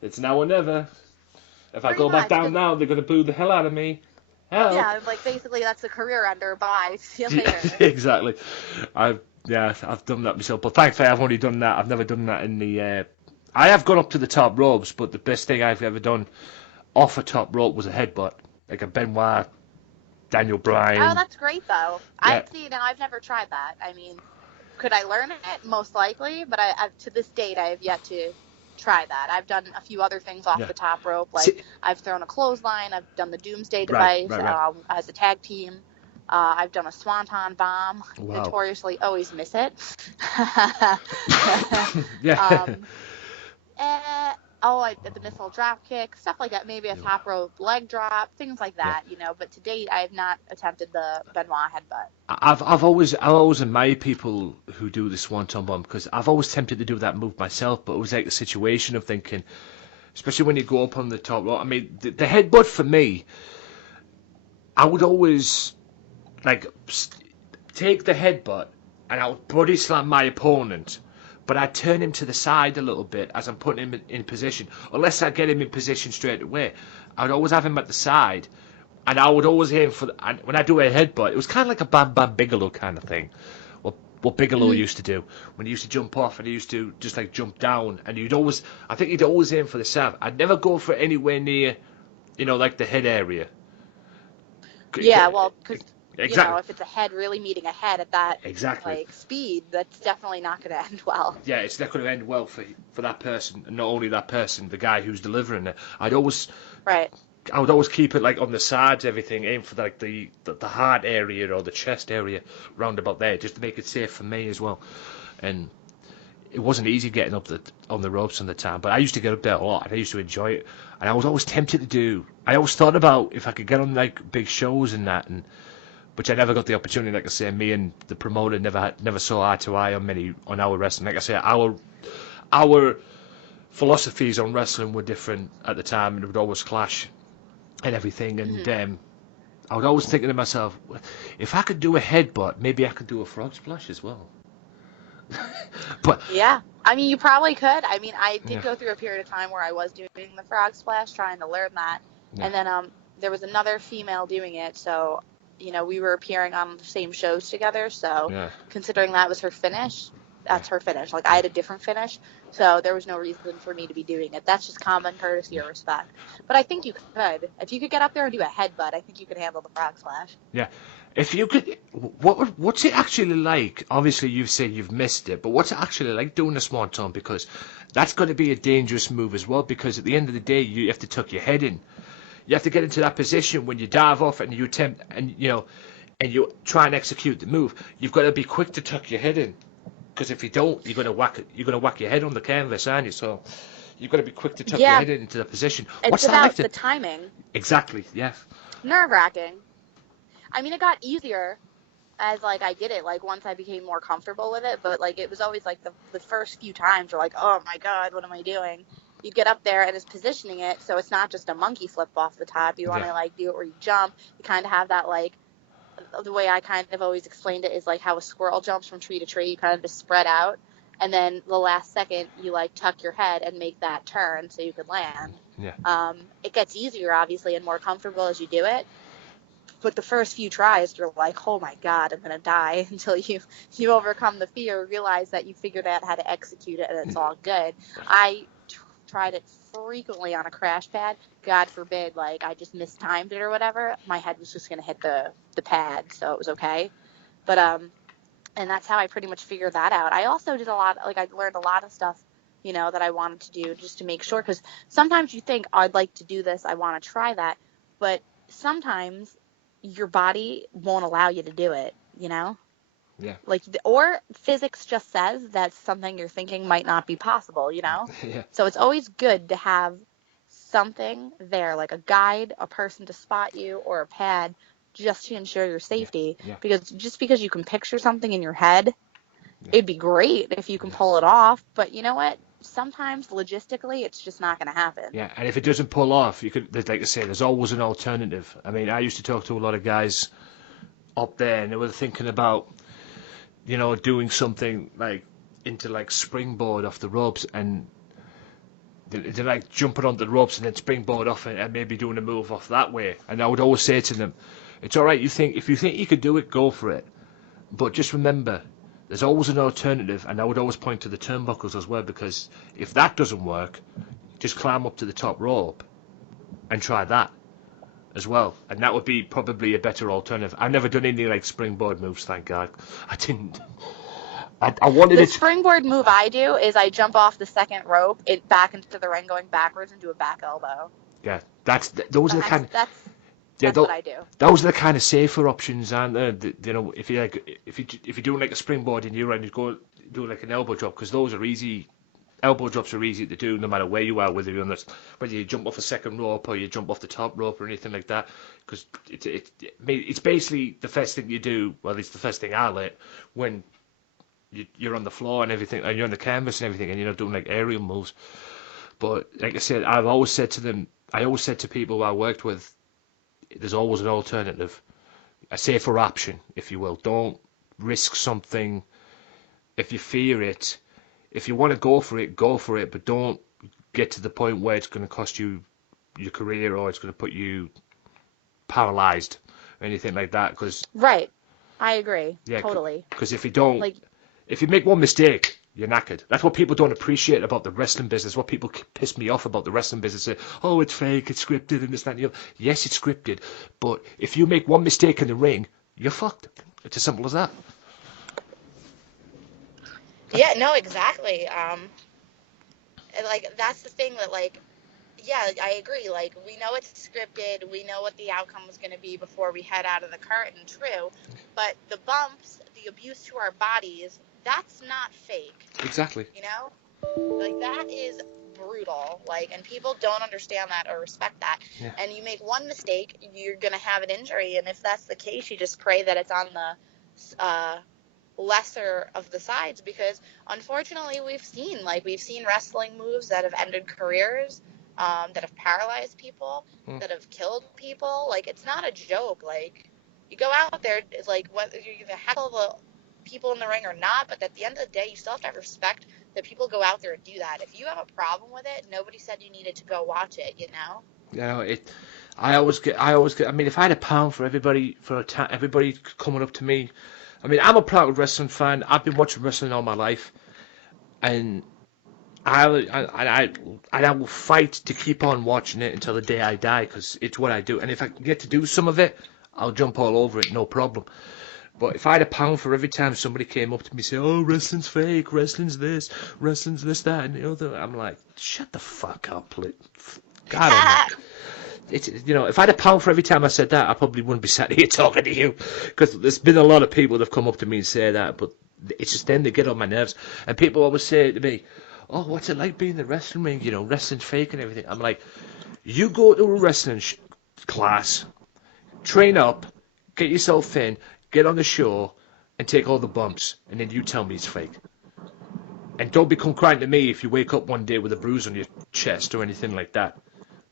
It's now or never. If I go Pretty back down now, they're going to boo the hell out of me. Hell. Yeah, basically, that's a career ender. Bye. See you later. Exactly. I've done that myself, but thankfully I've only done that. I've never done that in the I have gone up to the top ropes, but the best thing I've ever done off a top rope was a headbutt, like a Benoit, Daniel Bryan. Oh, that's great though. Yeah. I've never tried that. I mean, could I learn it? Most likely, but to this date, I have yet to try that. I've done a few other things off the top rope, like I've thrown a clothesline, I've done the Doomsday Device as a tag team. I've done a Swanton Bomb. Wow. Notoriously always miss it. Yeah. I did the missile drop kick, stuff like that. Maybe a top rope leg drop, things like that, But to date, I have not attempted the Benoit headbutt. I've always admired people who do the Swanton Bomb, because I've always tempted to do that move myself, but it was like the situation of thinking, especially when you go up on the top rope. I mean, the headbutt for me, I would always take the headbutt and I would body slam my opponent, but I'd turn him to the side a little bit as I'm putting him in position. Unless I get him in position straight away, I would always have him at the side, and I would always aim for. And when I do a headbutt, it was kind of like a Bam Bam Bigelow kind of thing. What Bigelow used to do when he used to jump off and he used to just jump down, and he'd always aim for the sab. I'd never go for anywhere near, the head area. Yeah, well, because exactly. If it's a head really meeting a head at that exactly speed, that's definitely not going to end well. Yeah, it's not going to end well for that person, and not only that person, the guy who's delivering it. I would always keep it on the sides, everything, aim for the heart area or the chest area round about there, just to make it safe for me as well. And it wasn't easy getting up on the ropes on the time, but I used to get up there a lot, and I used to enjoy it. And I was always tempted to do. I always thought about if I could get on big shows and that, which I never got the opportunity. Like I say, me and the promoter never saw eye to eye on our wrestling. Like I say, our philosophies on wrestling were different at the time, and it would always clash and everything. And I was always thinking to myself, if I could do a headbutt, maybe I could do a frog splash as well. But yeah, I mean, you probably could. I mean, I did go through a period of time where I was doing the frog splash, trying to learn that, and then there was another female doing it, so we were appearing on the same shows together. So considering that was her finish, that's her finish. I had a different finish, so there was no reason for me to be doing it. That's just common courtesy or respect. But I think you could, if you could get up there and do a headbutt, I think you could handle the frog splash. Yeah. If you could, what's it actually like? Obviously, you've said you've missed it, but what's it actually like doing a swanton? Because that's going to be a dangerous move as well. Because at the end of the day, you have to tuck your head in. You have to get into that position when you dive off and you attempt and you try and execute the move. You've got to be quick to tuck your head in, because if you don't, you're going to whack your head on the canvas, aren't you? So you've got to be quick to tuck your head into the position. It's about the timing. Exactly. Yeah. Nerve-wracking. I mean, it got easier as I did it, once I became more comfortable with it, but it was always the first few times you're oh my god, what am I doing? You get up there and it's positioning it so it's not just a monkey flip off the top. You want to do it where you jump. You kind of have that the way I kind of always explained it is how a squirrel jumps from tree to tree. You kind of just spread out, and then the last second you tuck your head and make that turn so you can land. Yeah. It gets easier obviously and more comfortable as you do it. But the first few tries, you're oh my god, I'm going to die, until you overcome the fear, realize that you figured out how to execute it, and it's all good. I tried it frequently on a crash pad. God forbid, I just mistimed it or whatever. My head was just going to hit the pad, so it was okay. But, and that's how I pretty much figured that out. I also did a lot, I learned a lot of stuff, that I wanted to do just to make sure, because sometimes you think, I'd like to do this, I want to try that, but sometimes your body won't allow you to do it, Yeah. Or physics just says that something you're thinking might not be possible, Yeah. So it's always good to have something there, a guide, a person to spot you, or a pad, just to ensure your safety. Yeah. Because just because you can picture something in your head, it'd be great if you can pull it off. But you know what? Sometimes logistically it's just not going to happen. Yeah, and if it doesn't pull off, like I say, there's always an alternative. I mean, I used to talk to a lot of guys up there, and they were thinking about, doing something into springboard off the ropes, and they're jumping onto the ropes and then springboard off it, and maybe doing a move off that way. And I would always say to them, it's all right. If you think you could do it, go for it. But just remember, there's always an alternative, and I would always point to the turnbuckles as well, because if that doesn't work, just climb up to the top rope and try that as well, and that would be probably a better alternative. I've never done any like springboard moves, thank God. I didn't. I wanted The it. springboard move I do is I jump off the second rope, back into the ring, going backwards, and do a back elbow. Yeah, those are the kind. That's what I do. Those are the kind of safer options, aren't there? You know, if you're doing like a springboard in your end, you go do like an elbow drop, because those are easy. Elbow drops are easy to do no matter where you are, whether you jump off a second rope or you jump off the top rope or anything like that, because it's basically the first thing you do. Well, it's the first thing I let when you're on the floor and everything, and you're on the canvas and everything, and you're not doing like aerial moves. But like I said, I always said to people who I worked with, there's always an alternative, a safer option, if you will. Don't risk something if you fear it. If you want to go for it, but don't get to the point where it's going to cost you your career, or it's going to put you paralyzed or anything like that. Cause, right, I agree, yeah, totally. Because if you make one mistake, you're knackered. That's what people don't appreciate about the wrestling business. What people piss me off about the wrestling business, say, oh, it's fake, it's scripted, and this, that, and the other. Yes, it's scripted, but if you make one mistake in the ring, you're fucked. It's as simple as that. Yeah, no, exactly. Like, that's the thing that, like, yeah, I agree. Like, we know it's scripted. We know what the outcome is going to be before we head out of the curtain, true. But the bumps, the abuse to our bodies, that's not fake. Exactly. You know? Like, that is brutal. Like, and people don't understand that or respect that. Yeah. And you make one mistake, you're going to have an injury. And if that's the case, you just pray that it's on the lesser of the sides, because unfortunately we've seen wrestling moves that have ended careers, that have paralyzed people, that have killed people. Like, it's not a joke. Like, you go out there, it's like, whether you either heckle the people in the ring or not, but at the end of the day, you still have to have respect that people go out there and do that. If you have a problem with it, nobody said you needed to go watch it, you know? You know, I always get, I mean, if I had a pound for everybody, everybody coming up to me, I mean, I'm a proud wrestling fan. I've been watching wrestling all my life, and I will fight to keep on watching it until the day I die, because it's what I do. And if I can get to do some of it, I'll jump all over it, no problem. But if I had a pound for every time somebody came up to me and said, oh, wrestling's fake, wrestling's this, that, and the other, I'm like, shut the fuck up, please. God almighty. It's, you know, if I had a pound for every time I said that, I probably wouldn't be sat here talking to you, because there's been a lot of people that have come up to me and say that, but it's just then they get on my nerves. And people always say to me, oh, what's it like being in the wrestling ring, you know, wrestling's fake and everything. I'm like, you go to a wrestling class, train up, get yourself in, get on the show, and take all the bumps, and then you tell me it's fake. And don't become crying to me if you wake up one day with a bruise on your chest or anything like that.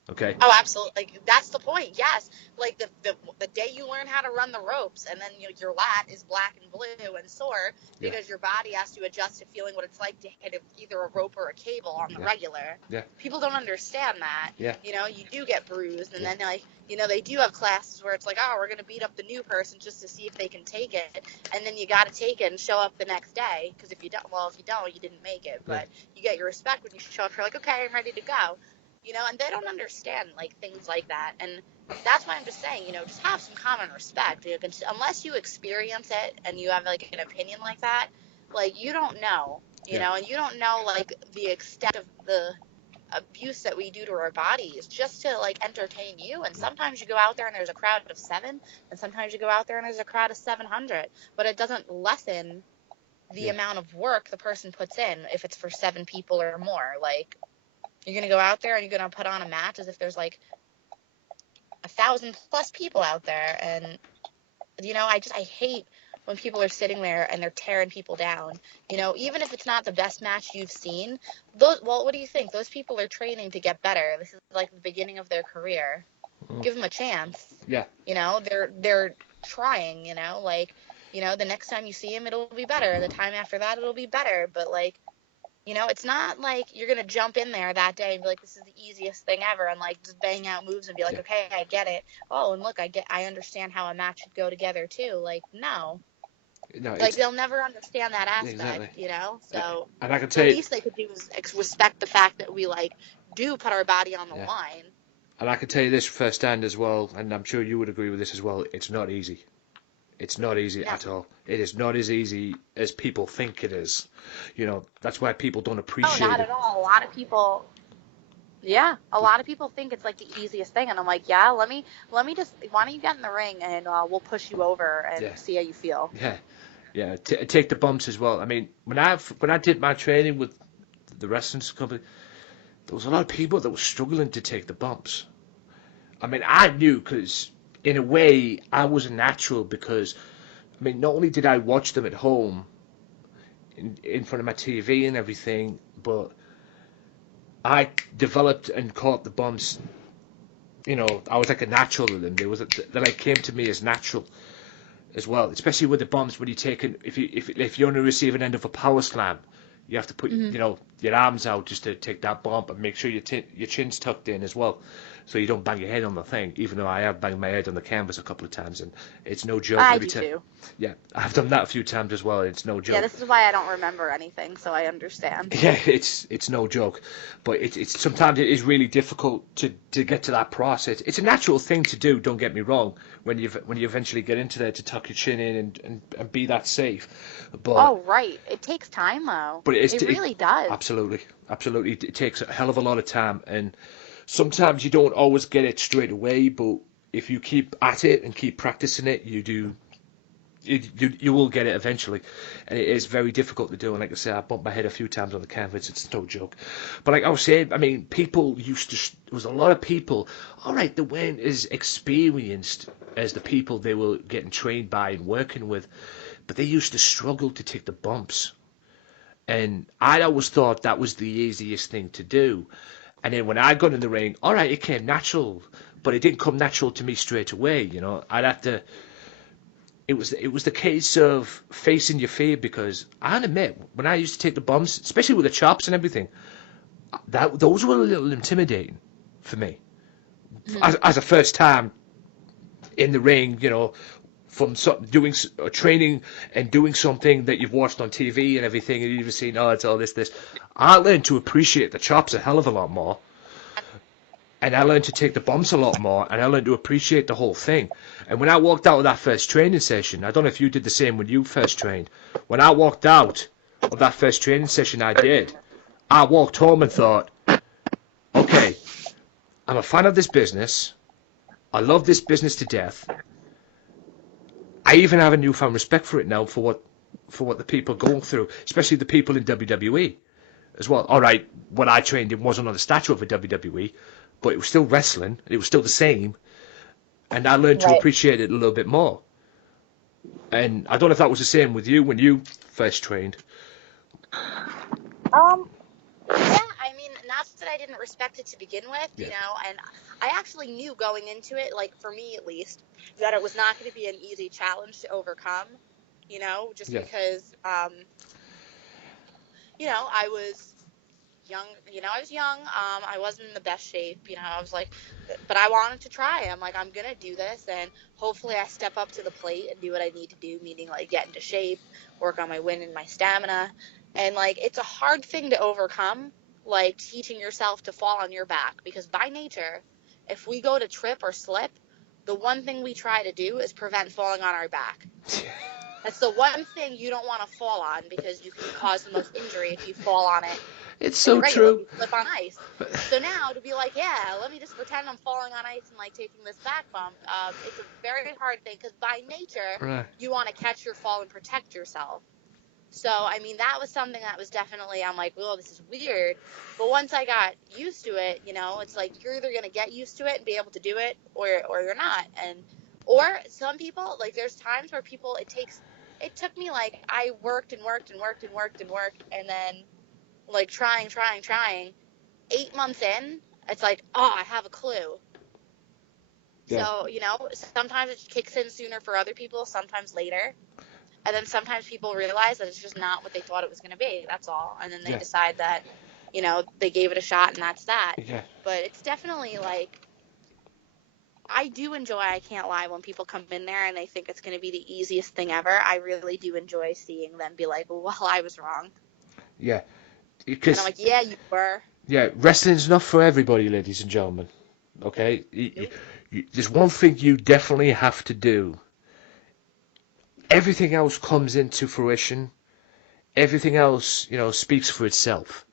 Okay. Oh, absolutely. Like, that's the point. Yes. Like, the day you learn how to run the ropes, and then your lat is black and blue and sore because your body has to adjust to feeling what it's like to hit either a rope or a cable on the regular. Yeah. People don't understand that. Yeah. You know, you do get bruised, and then, like, you know, they do have classes where it's like, oh, we're going to beat up the new person just to see if they can take it. And then you got to take it and show up the next day, because if you don't, you didn't make it. But you get your respect when you show up. You're like, okay, I'm ready to go. You know, and they don't understand, like, things like that. And that's why I'm just saying, you know, just have some common respect. You can, unless you experience it and you have, like, an opinion like that, like, you don't know, you know, and you don't know, like, the extent of the abuse that we do to our bodies just to, like, entertain you. And sometimes you go out there and there's a crowd of 7, and sometimes you go out there and there's a crowd of 700. But it doesn't lessen the amount of work the person puts in if it's for 7 people or more. Like, you're going to go out there and you're going to put on a match as if there's, like, 1,000+ people out there. And, you know, I hate when people are sitting there and they're tearing people down. You know, even if it's not the best match you've seen, what do you think? Those people are training to get better. This is, like, the beginning of their career. Give them a chance. Yeah. You know, they're trying, you know, like, you know, the next time you see them, it'll be better. The time after that, it'll be better. But, like, you know, it's not like you're going to jump in there that day and be like, this is the easiest thing ever, and, like, just bang out moves and be like, okay, I get it. Oh, and look, I understand how a match should go together too. Like, no. No, Like, they'll never understand that aspect, Exactly. you know? So And I can the tell you, least they could do is respect the fact that we, like, do put our body on the Yeah. line. and I can tell you this firsthand as well, and I'm sure you would agree with this as well. It's not easy. It's not easy No. at all. It is not as easy as people think it is. You know, that's why people don't Oh, appreciate not it. at all. A lot of people think it's like the easiest thing, and I'm like, yeah, let me just, why don't you get in the ring and we'll push you over and Yeah. see how you feel. Yeah, yeah. Take the bumps as well. I mean, when I did my training with the wrestling company, there was a lot of people that were struggling to take the bumps. I mean, I knew because in a way I was a natural because I mean, not only did I watch them at home in front of my TV and everything, but I developed and caught the bumps. You know, I was like a natural with them. They like came to me as natural as well, especially with the bumps when you take it, if you're on the receiving end of a power slam, you have to put your arms out just to take that bump and make sure your chin's tucked in as well, so you don't bang your head on the thing. Even though I have banged my head on the canvas a couple of times, and it's no joke. I do too. Yeah, I've done that a few times as well. It's no joke. Yeah, this is why I don't remember anything, so I understand. Yeah, it's no joke, but it's sometimes it is really difficult to get to that process. It's a natural thing to do. Don't get me wrong. When you eventually get into there, to tuck your chin in and be that safe, but Oh, right. It takes time, though. but It really does. Absolutely. It takes a hell of a lot of time, and sometimes you don't always get it straight away. But if you keep at it and keep practicing it, you do. You will get it eventually, and it is very difficult to do. And like I said, I bumped my head a few times on the canvas. It's no joke. But like I was saying, I mean, people used to. There was a lot of people. All right, they weren't as experienced as the people they were getting trained by and working with, but they used to struggle to take the bumps. And I always thought that was the easiest thing to do. And then when I got in the ring, all right, it came natural, but it didn't come natural to me straight away. You know, I'd have to. It was the case of facing your fear, because I'll admit, when I used to take the bumps, especially with the chops and everything, those were a little intimidating for me. As a first time in the ring, you know, from doing training and doing something that you've watched on TV and everything, and you've seen, oh, it's all this. I learned to appreciate the chops a hell of a lot more. And I learned to take the bumps a lot more, and I learned to appreciate the whole thing. And when I walked out of that first training session, I don't know if you did the same when you first trained. When I walked out of that first training session I walked home and thought, okay, I'm a fan of this business. I love this business to death. I even have a newfound respect for it now, for what the people are going through, especially the people in WWE as well. All right, what I trained in wasn't on the stature of a WWE, but it was still wrestling. It was still the same, and I learned to appreciate it a little bit more. And I don't know if that was the same with you when you first trained. Yeah, I mean, not that I didn't respect it to begin with, you know, and I actually knew going into it, like, for me at least, that it was not going to be an easy challenge to overcome, you know, just because, you know, I was young, I wasn't in the best shape, you know, I was like, but I wanted to try. I'm like, I'm going to do this, and hopefully I step up to the plate and do what I need to do, meaning, like, get into shape, work on my wind and my stamina. And, like, it's a hard thing to overcome, like, teaching yourself to fall on your back. Because by nature, if we go to trip or slip, the one thing we try to do is prevent falling on our back. That's the one thing you don't want to fall on, because you can cause the most injury if you fall on it. It's so true. You slip on ice. So now to be like, yeah, let me just pretend I'm falling on ice and, like, taking this back bump, it's a very hard thing, because by nature, you want to catch your fall and protect yourself. So, I mean, that was something that was definitely, I'm like, well, this is weird. But once I got used to it, you know, it's like you're either going to get used to it and be able to do it, or you're not. Or some people, like, there's times where people, it took me, like, I worked and worked, and then, like, trying. 8 months in, it's like, oh, I have a clue. Yeah. So, you know, sometimes it kicks in sooner for other people, sometimes later. And then sometimes people realize that it's just not what they thought it was going to be. That's all. And then they decide that, you know, they gave it a shot and that's that. Yeah. But it's definitely, like, I do enjoy, I can't lie, when people come in there and they think it's going to be the easiest thing ever. I really do enjoy seeing them be like, well, I was wrong. Yeah, And because I'm like, yeah, you were. yeah, wrestling's not for everybody, ladies and gentlemen. Okay, there's one thing you definitely have to do. Everything else comes into fruition. Everything else, speaks for itself.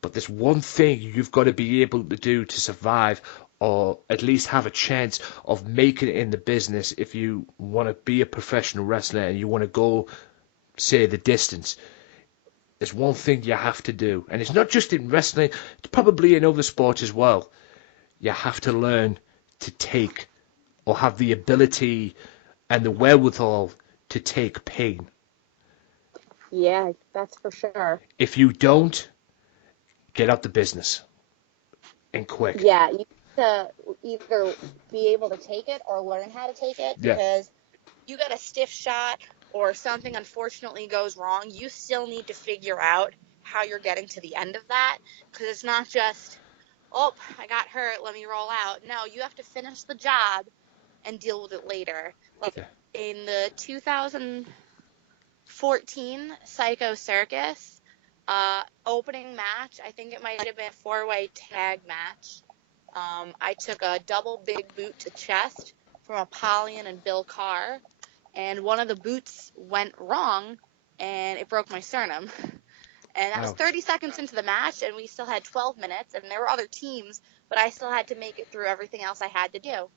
But there's one thing you've got to be able to do to survive, or at least have a chance of making it in the business if you want to be a professional wrestler and you want to go, say, the distance. There's one thing you have to do. And it's not just in wrestling, it's probably in other sports as well. You have to learn to take, or have the ability and the wherewithal to take pain. Yeah, that's for sure. If you don't, get out the business. And quick. Yeah, you have to either be able to take it or learn how to take it, Yeah. because you got a stiff shot or something unfortunately goes wrong, you still need to figure out how you're getting to the end of that, because it's not just, oh, I got hurt, let me roll out. No, you have to finish the job and deal with it later. Like in the 2014 Psycho Circus opening match, I think it might have been a 4-way tag match. I took a double big boot to chest from Apollyon and Bill Carr, and one of the boots went wrong, and it broke my sternum. And that was 30 seconds into the match, and we still had 12 minutes, and there were other teams, but I still had to make it through everything else I had to do.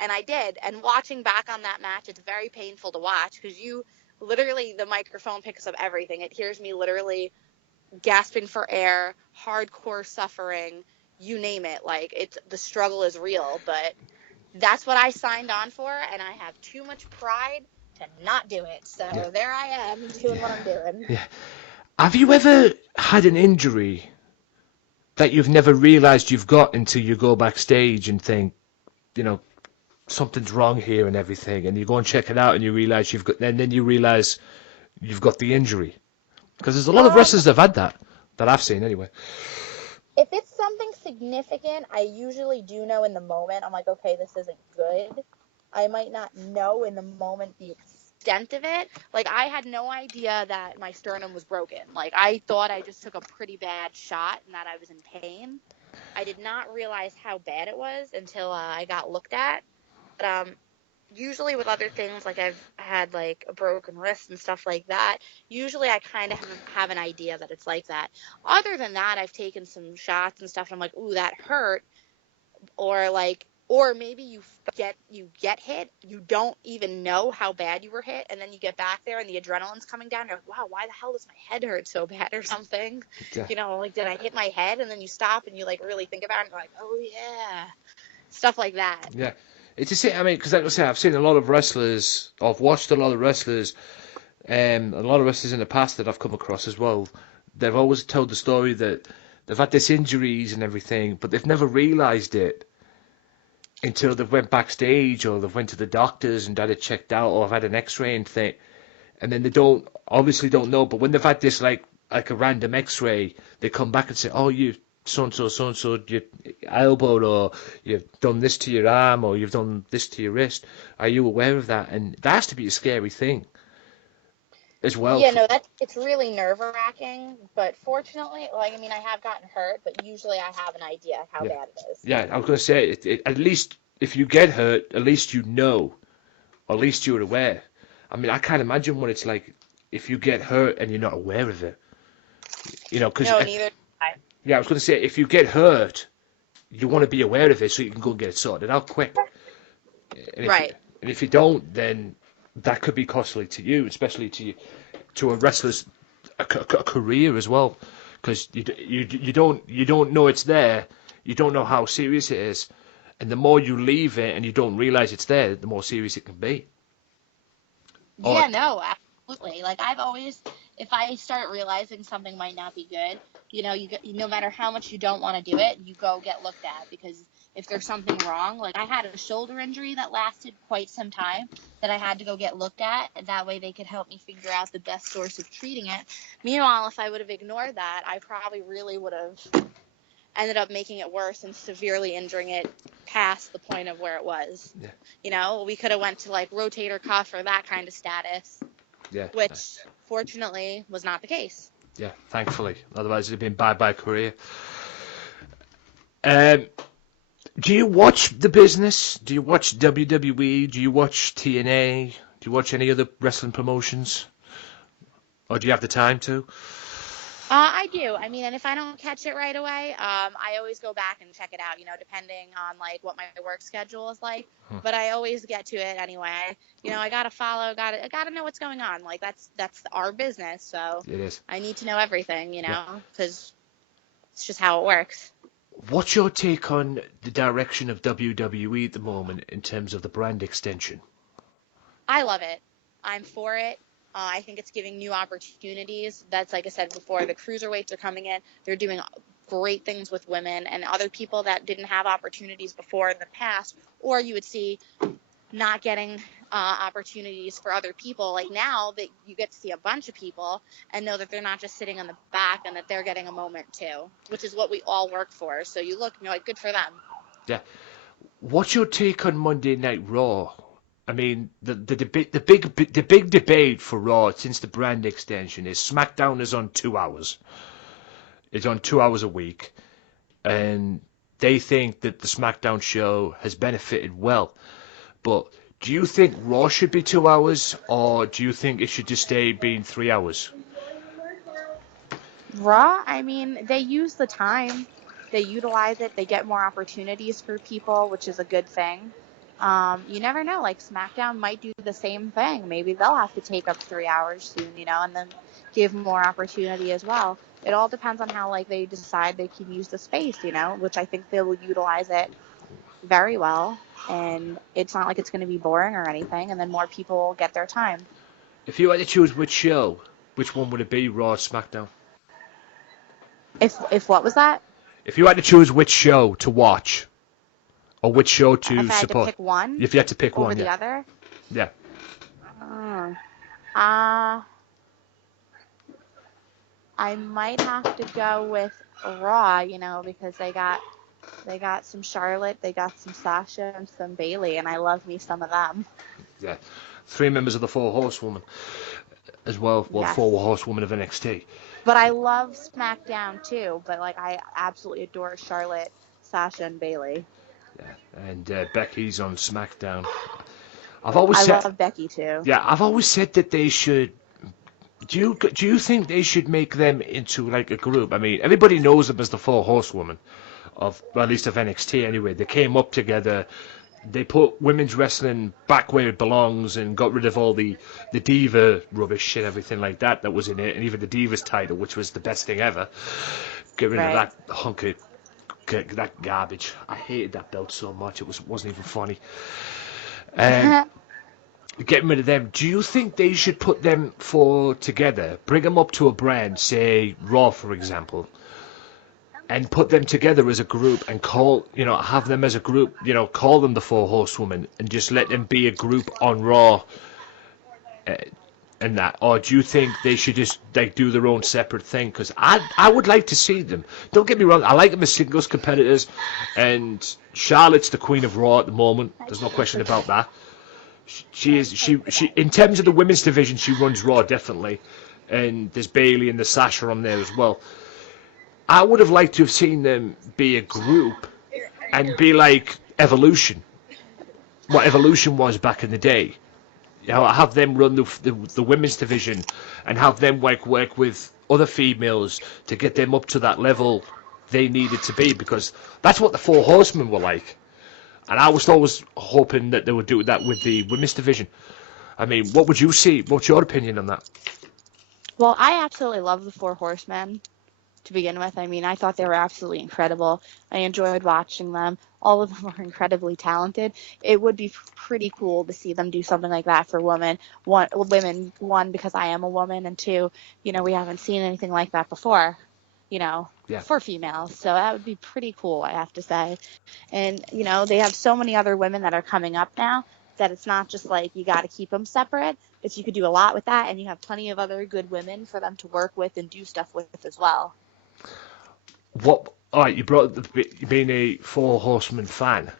And I did. And watching back on that match, it's very painful to watch, because you literally, the microphone picks up everything. It hears me literally gasping for air, hardcore suffering, you name it. Like, it's, the struggle is real, but that's what I signed on for, and I have too much pride to not do it. So there I am doing what I'm doing. Yeah. Have you ever had an injury that you've never realised you've got until you go backstage and think, something's wrong here and everything, and you go and check it out and you realise you've got, and then you realise you've got the injury? Because there's a lot of wrestlers that have had that I've seen anyway. If it's something significant, I usually do know in the moment. I'm like, okay, this isn't good. I might not know in the moment the extent of it. Like, I had no idea that my sternum was broken. Like, I thought I just took a pretty bad shot and that I was in pain. I did not realize how bad it was until I got looked at. But usually with other things, like I've had like a broken wrist and stuff like that, usually I kind of have an idea that it's like that. Other than that, I've taken some shots and stuff and I'm like, ooh, that hurt. Or maybe you get hit, you don't even know how bad you were hit, and then you get back there and the adrenaline's coming down, you're like, wow, why the hell does my head hurt so bad or something? Yeah. Like, did I hit my head? And then you stop and you like really think about it and you're like, oh yeah, stuff like that. Yeah. It's just, because like I say, I've seen a lot of wrestlers, I've watched a lot of wrestlers, a lot of wrestlers in the past that I've come across as well. They've always told the story that they've had this injuries and everything, but they've never realised it until they've went backstage or they've went to the doctors and had it checked out, or have had an X-ray and thing, and then they don't know. But when they've had this like a random X-ray, they come back and say, "Oh, you so and so, your elbowed, or you've done this to your arm, or you've done this to your wrist. Are you aware of that?" And that has to be a scary thing as well. Yeah, no, it's really nerve-wracking, but fortunately, I have gotten hurt, but usually I have an idea how bad it is. Yeah, I was going to say, at least if you get hurt, at least you know, or at least you're aware. I can't imagine what it's like if you get hurt and you're not aware of it. Because no, neither do I. Yeah, I was going to say, if you get hurt, you want to be aware of it so you can go and get it sorted out quick. Right. And if you don't, then that could be costly to you, especially to a wrestler's a career as well, because you don't know it's there, you don't know how serious it is, and the more you leave it and you don't realize it's there, the more serious it can be. Yeah, no, absolutely. Like, I've always, if I start realizing something might not be good, no matter how much you don't want to do it, you go get looked at, because if there's something wrong, like I had a shoulder injury that lasted quite some time that I had to go get looked at, and that way they could help me figure out the best source of treating it. Meanwhile, if I would have ignored that, I probably really would have ended up making it worse and severely injuring it past the point of where it was. Yeah. You know, we could have went to like rotator cuff or that kind of status, Yeah. which fortunately was not the case. Yeah, thankfully. Otherwise, it'd been bye-bye career. Do you watch The Business? Do you watch WWE? Do you watch TNA? Do you watch any other wrestling promotions? Or do you have the time to? I do. I mean, and if I don't catch it right away, I always go back and check it out, you know, depending on like what my work schedule is like. But I always get to it anyway. You know, I gotta follow, I gotta know what's going on. Like that's our business, so It is. I need to know everything, you know, because it's just how it works. What's your take on the direction of WWE at the moment in terms of the brand extension? I love it. I'm for it. I think it's giving new opportunities. That's, like I said before, the cruiserweights are coming in. They're doing great things with women and other people that didn't have opportunities before in the past, or you would see not getting opportunities for other people. Like now that you get to see a bunch of people and know that they're not just sitting on the back and that they're getting a moment too, which is what we all work for. So you look and you're like, good for them. Yeah. What's your take on Monday Night Raw? I mean, the big debate for Raw since the brand extension is SmackDown is on 2 hours. It's on 2 hours a week, and they think that the SmackDown show has benefited well. But do you think Raw should be 2 hours, or do you think it should just stay being 3 hours? Raw, I mean, they use the time. They utilize it. They get more opportunities for people, which is a good thing. You never know. Like SmackDown might do the same thing. Maybe they'll have to take up 3 hours soon, you know, and then give more opportunity as well. It all depends on how like they decide they can use the space, you know, which I think they will utilize it very well. And it's not like it's going to be boring or anything. And then more people will get their time. If you had to choose which show, which one would it be, Raw or SmackDown? If what was that? If you had to choose which show to watch, or which show to if I had support. To pick one. If you had to pick over one, the yeah. other. Yeah. I might have to go with Raw, you know, because they got some Charlotte, they got some Sasha and some Bailey, and I love me some of them. Yeah. 3 members of the 4 Horsewomen as well. Well, Yes. 4 Horsewomen of NXT. But I love SmackDown too. But like, I absolutely adore Charlotte, Sasha, and Bailey. Yeah. And Becky's on SmackDown. I love Becky too. Yeah, I've always said that they should. Do you think they should make them into like a group? I mean, everybody knows them as the 4 Horsewomen of, well, at least of NXT anyway. They came up together. They put women's wrestling back where it belongs and got rid of all the diva rubbish and everything like that was in it, and even the Divas title, which was the best thing ever. Get rid of that hunk of that garbage. I hated that belt so much. It wasn't even funny. Getting rid of them. Do you think they should put them 4 together, bring them up to a brand, say Raw, for example, and put them together as a group and have them as a group, call them the 4 Horsewomen and just let them be a group on Raw and that? Or do you think they should just like do their own separate thing? Because I would like to see them. Don't get me wrong, I like them as singles competitors, and Charlotte's the queen of Raw at the moment. There's no question about that. She in terms of the women's division, she runs Raw definitely, and there's Bailey and the Sasha on there as well. I would have liked to have seen them be a group and be like Evolution, what Evolution was back in the day. Have them run the women's division and have them work with other females to get them up to that level they needed to be, because that's what the 4 Horsemen were like. And I was always hoping that they would do that with the women's division. I mean, what would you see? What's your opinion on that? Well, I absolutely love the 4 Horsemen to begin with. I mean, I thought they were absolutely incredible. I enjoyed watching them. All of them are incredibly talented. It would be pretty cool to see them do something like that for women. One, because I am a woman, and 2, we haven't seen anything like that before, for females. So that would be pretty cool, I have to say. And, they have so many other women that are coming up now that it's not just like you got to keep them separate. It's you could do a lot with that, and you have plenty of other good women for them to work with and do stuff with as well. All right, you brought up you being a Four Horsemen fan.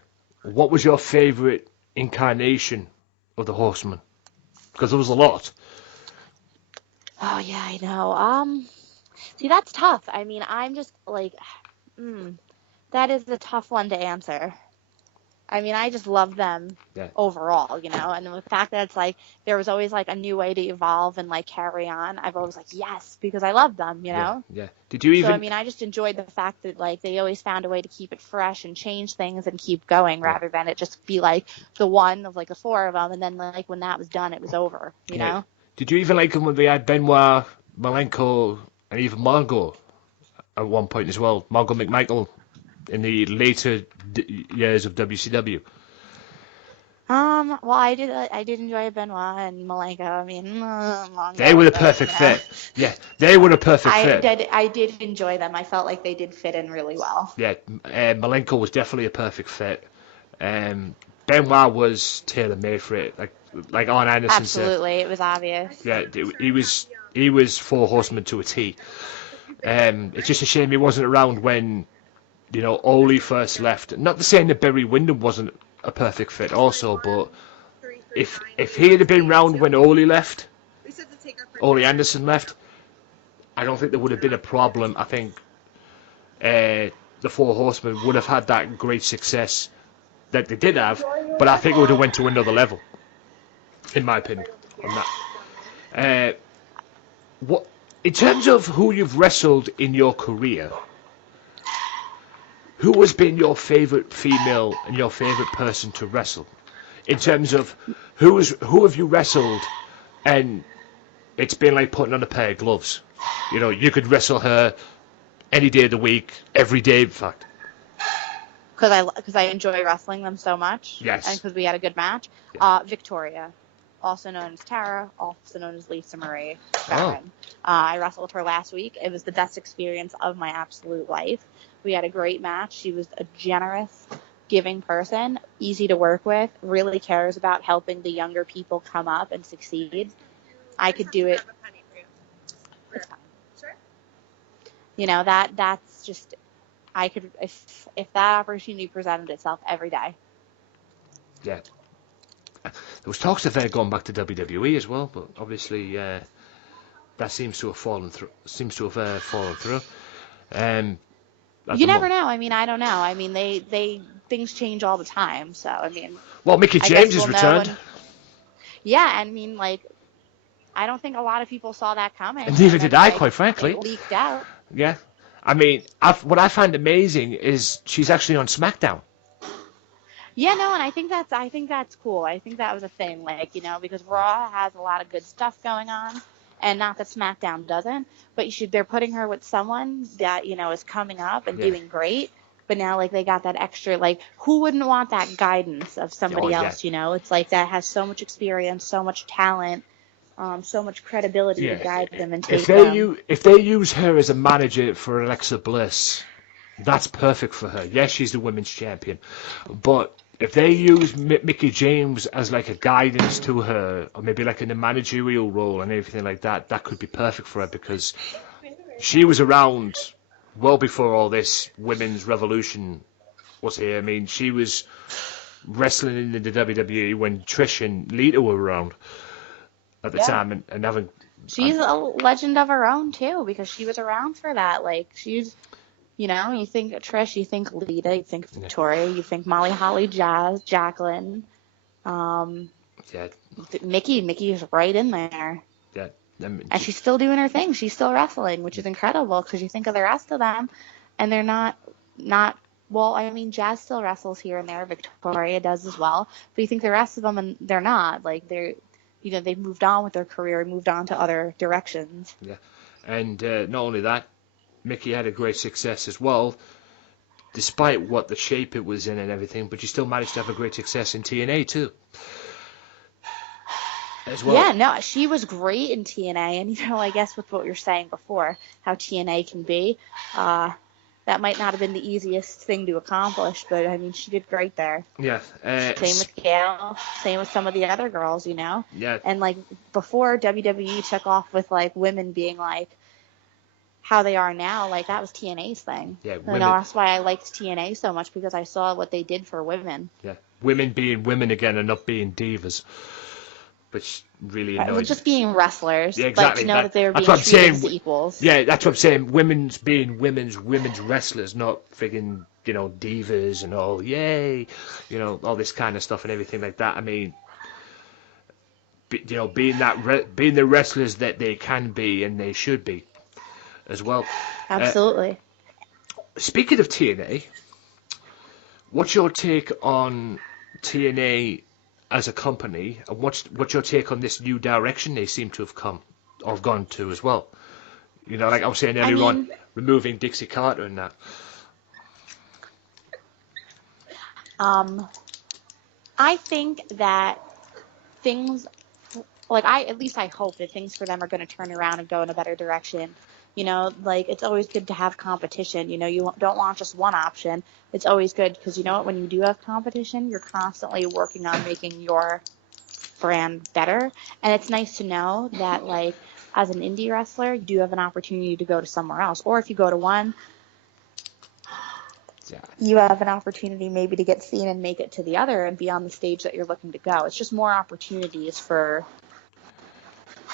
What was your favourite incarnation of the Horsemen? Because there was a lot. Oh yeah, I know. See, that's tough. I mean, I'm just like, that is a tough one to answer. I mean, I just love them Yeah. overall, and the fact that it's like there was always like a new way to evolve and like carry on. I've always like yes because I love them, Yeah. Did you even? So I mean, I just enjoyed the fact that like they always found a way to keep it fresh and change things and keep going rather than it just be like the one of like the four of them and then like when that was done, it was over, you know? Did you even like them when they had Benoit, Malenko, and even Margot at one point as well? Margot McMichael in the later years of WCW. Well, I did enjoy Benoit and Malenko. I mean, They were the perfect fit. Yeah, they were a perfect fit. I did enjoy them. I felt like they did fit in really well. Yeah, Malenko was definitely a perfect fit. Benoit was tailor made for it, like Arn Anderson said. Absolutely, it was obvious. Yeah, he was Four Horsemen to a T. It's just a shame he wasn't around when Ole first left. Not to say that Barry Windham wasn't a perfect fit also, but if he had been around when Ole left, Ole Anderson left, I don't think there would have been a problem. I think the Four Horsemen would have had that great success that they did have, but I think it would have went to another level, in my opinion, on that. What in terms of who you've wrestled in your career, who has been your favourite female and your favourite person to wrestle? In terms of who have you wrestled and it's been like putting on a pair of gloves? You could wrestle her any day of the week, every day in fact. Because I enjoy wrestling them so much. Yes. And because we had a good match. Yeah. Victoria, also known as Tara, also known as Lisa Marie Barron. I wrestled her last week. It was the best experience of my absolute life. We had a great match. She was a generous, giving person, easy to work with, really cares about helping the younger people come up and succeed. I could do it. It's fine. That's just, I could, if that opportunity presented itself every day. Yeah. There was talks of her going back to WWE as well, but obviously that seems to have fallen through. You never know. I mean, I don't know. I mean, they things change all the time. So I mean, well, Mickey James has returned. Yeah, I mean, like, I don't think a lot of people saw that coming. And neither did I, quite frankly. It leaked out. Yeah, I mean, what I find amazing is she's actually on SmackDown. Yeah, no, and I think that's cool. I think that was a thing, like, because Raw has a lot of good stuff going on, and not that SmackDown doesn't, but they're putting her with someone that, is coming up and doing great, but now, like, they got that extra, like, who wouldn't want that guidance of somebody else, It's like that has so much experience, so much talent, so much credibility to guide them and take them. If they use her as a manager for Alexa Bliss, that's perfect for her. Yes, she's the women's champion, but if they use Mickey James as like a guidance to her, or maybe like in a managerial role and everything like that, that could be perfect for her because she was around well before all this women's revolution was here. I mean, she was wrestling in the WWE when Trish and Lita were around at the time, and having. She's a legend of her own too because she was around for that. Like she's. You think Trish, you think Lita, you think Victoria, you think Molly Holly, Jazz, Jacqueline. Nikki is right in there. Yeah. And she's still doing her thing. She's still wrestling, which is incredible because you think of the rest of them, and they're not. Well, I mean, Jazz still wrestles here and there. Victoria does as well. But you think the rest of them, and they're not. Like they're, they've moved on with their career, moved on to other directions. Yeah, and not only that. Mickey had a great success as well, despite what the shape it was in and everything, but you still managed to have a great success in TNA too. As well. Yeah, no, she was great in TNA, and I guess with what you were saying before, how TNA can be, that might not have been the easiest thing to accomplish, but I mean, she did great there. Yeah. Same with Gail, same with some of the other girls, Yeah. And like before WWE took off with like women being like, how they are now, like that was TNA's thing. Yeah, You know, that's why I liked TNA so much, because I saw what they did for women. Yeah, women being women again and not being divas, which really Right, annoyed. well, just being wrestlers, Yeah, exactly. but to know that they were being that's what I'm treated saying. as equals. Yeah, that's what I'm saying. Women's being women's wrestlers, not friggin', you know, divas and all. Yay, you know, all this kind of stuff and everything like that. I mean, you know, being the wrestlers that they can be and they should be, as well. Absolutely. Speaking of TNA, what's your take on TNA as a company, and what's your take on this new direction they seem to have gone to as well? You know, like I was saying earlier on, removing Dixie Carter and that. I think that things, like at least I hope that things for them are going to turn around and go in a better direction. You know, like it's always good to have competition. You know, you don't want just one option. It's always good because, you know what, when you do have competition, you're constantly working on making your brand better. And it's nice to know that, like, as an indie wrestler, you do have an opportunity to go to somewhere else. Or if you go to one, you have an opportunity maybe to get seen and make it to the other and be on the stage that you're looking to go. It's just more opportunities for,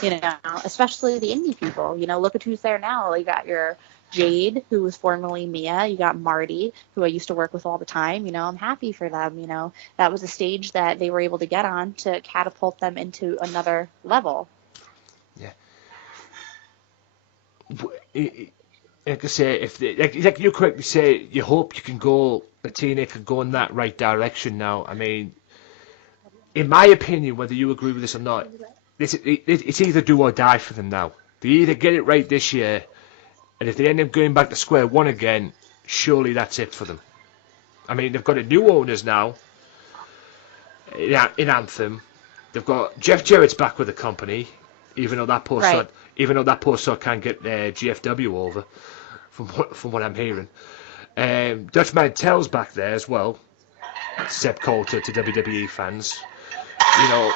you know, especially the indie people. You know, look at who's there now. You got your Jade, who was formerly Mia. You got Marty, who I used to work with all the time. You know, I'm happy for them. You know, that was a stage that they were able to get on to catapult them into another level. Yeah. Like I say, if they, like you correctly say, you hope the TNA can go in that right direction now. I mean, in my opinion, whether you agree with this or not, it's either do or die for them now. They either get it right this year, and if they end up going back to square one again, surely that's it for them. I mean, they've got a new owners now in Anthem. They've got Jeff Jarrett's back with the company, even though that poor sod can't get GFW over, from what I'm hearing. Dutch Mantel's back there as well. Seb Coulter to WWE fans. You know,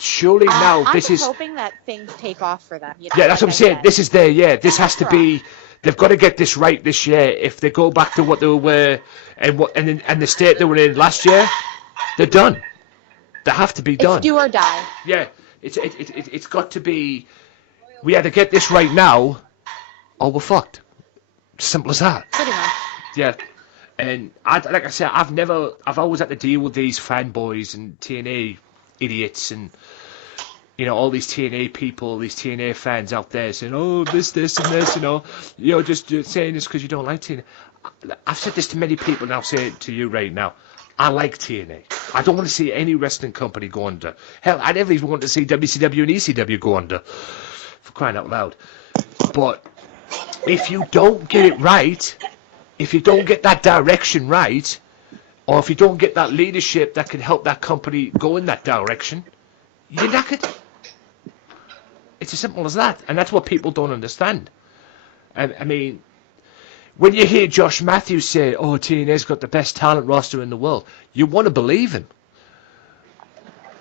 surely now I'm this is hoping that things take off for them. You know, yeah, that's what I'm saying. This is this has to be. They've got to get this right this year. If they go back to what they were and the state they were in last year, they're done. They have to be done. It's do or die. Yeah, it's got to be. We either get this right now, or we're fucked. Simple as that. Pretty much. Yeah, and like I said, I've always had to deal with these fanboys and TNA idiots and, you know, all these TNA people, these TNA fans out there saying, oh, this, and this, you know, you're just saying this because you don't like TNA. I've said this to many people, and I'll say it to you right now. I like TNA. I don't want to see any wrestling company go under. Hell, I never even want to see WCW and ECW go under, for crying out loud. But if you don't get it right, if you don't get that direction right, or if you don't get that leadership that can help that company go in that direction, you're knackered. It's as simple as that. And that's what people don't understand. I mean, when you hear Josh Matthews say, oh, TNA's got the best talent roster in the world, you want to believe him.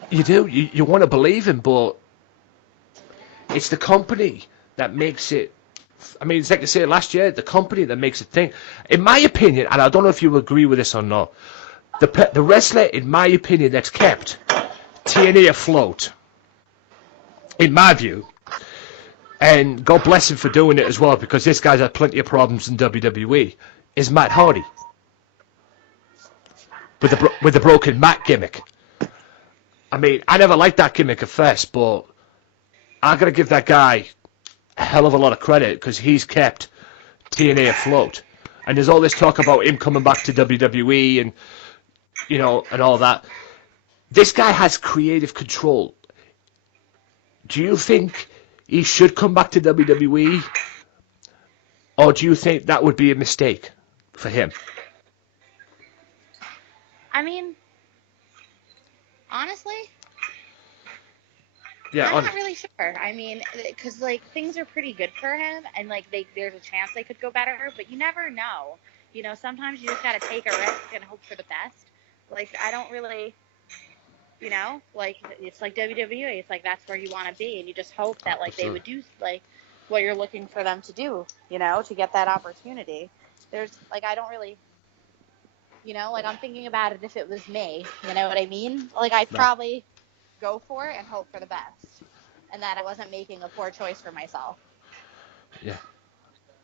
You do. You want to believe him, but it's the company that makes it. I mean, it's like I said last year, the company that makes it thing. In my opinion, and I don't know if you agree with this or not, the wrestler, in my opinion, that's kept TNA afloat, in my view, and God bless him for doing it as well, because this guy's had plenty of problems in WWE, is Matt Hardy. With the broken Matt gimmick. I mean, I never liked that gimmick at first, but I got to give that guy a hell of a lot of credit, because he's kept TNA afloat. And there's all this talk about him coming back to WWE and, you know, and all that. This guy has creative control. Do you think he should come back to WWE? Or do you think that would be a mistake for him? I mean, honestly, Yeah, I'm not really sure. I mean, because, like, things are pretty good for him, and, like, there's a chance they could go better, but you never know. You know, sometimes you just got to take a risk and hope for the best. Like, I don't really, you know, like, it's like WWE. It's like that's where you want to be, and you just hope that, like, they would do, like, what you're looking for them to do, to get that opportunity. There's, like, I don't really, like, I'm thinking about it if it was me, you know what I mean? Like, I'd probably go for it and hope for the best, and that I wasn't making a poor choice for myself. Yeah.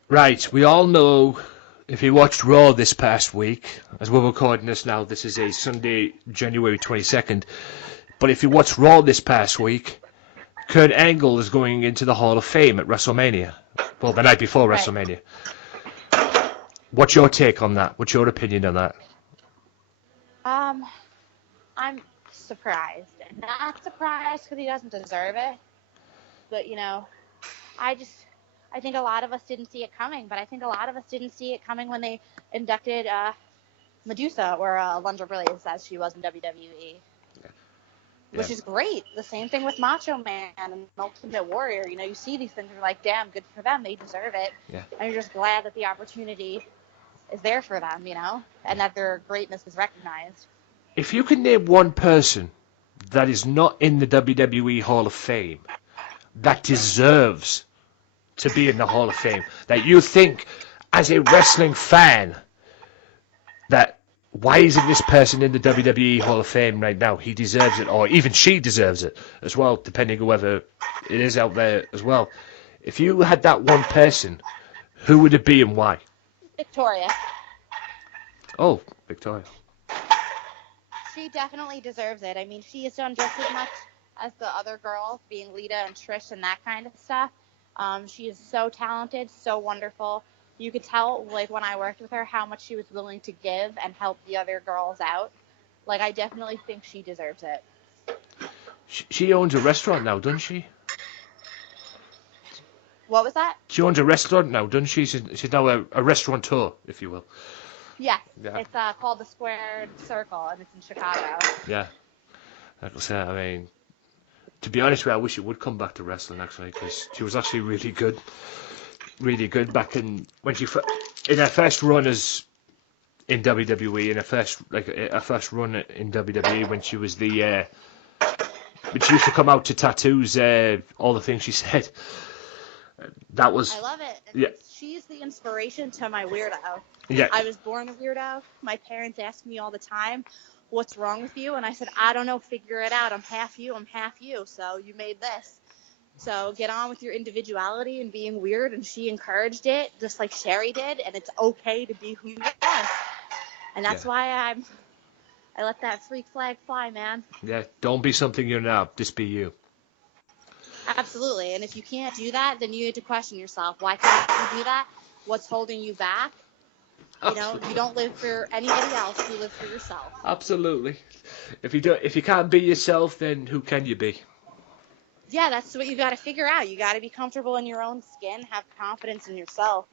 Right, we all know, if you watched Raw this past week, as we're recording this now, this is a Sunday, January 22nd, but if you watched Raw this past week, Kurt Angle is going into the Hall of Fame at WrestleMania. Well, the night before WrestleMania. What's your take on that? What's your opinion on that? I'm surprised. Not surprised because he doesn't deserve it, but, I think a lot of us didn't see it coming, but I think a lot of us didn't see it coming when they inducted Medusa, or Alundra Brilliant, as she was in WWE. Which is great. The same thing with Macho Man and Ultimate Warrior. You see these things, you're like, damn, good for them. They deserve it. Yeah. And you're just glad that the opportunity is there for them, and that their greatness is recognized. If you can name one person that is not in the WWE Hall of Fame that deserves to be in the Hall of Fame, that you think, as a wrestling fan, that why isn't this person in the WWE Hall of Fame right now? He deserves it, or even she deserves it as well, depending on whether it is out there as well. If you had that one person, who would it be and why? Victoria. Oh, Victoria. She definitely deserves it. I mean, she has done just as much as the other girls, being Lita and Trish and that kind of stuff. She is so talented, so wonderful. You could tell, like, when I worked with her, how much she was willing to give and help the other girls out. Like, I definitely think she deserves it. She owns a restaurant now, doesn't she? What was that? She owns a restaurant now, doesn't she? She's now a restaurateur, if you will. Yes. Yeah. It's called the Squared Circle, and it's in Chicago. Yeah. Like I said, I mean, to be honest with you, I wish it would come back to wrestling, actually, because she was actually really good. Really good back in her first run as in WWE, in her first run in WWE, when she was when she used to come out to tattoos, all the things she said. That was. I love it. Yeah. She's the inspiration to my weirdo. Yeah. I was born a weirdo. My parents ask me all the time, "What's wrong with you?" And I said, "I don't know. Figure it out. I'm half you. So you made this. So get on with your individuality and being weird," and she encouraged it, just like Sherry did, and it's okay to be who you are. And that's why I let that freak flag fly, man. Yeah, don't be something you're not, just be you. Absolutely, and if you can't do that, then you need to question yourself. Why can't you do that? What's holding you back? You don't live for anybody else, you live for yourself. Absolutely. If you can't be yourself, then who can you be? Yeah, that's what you got to figure out. You got to be comfortable in your own skin, have confidence in yourself,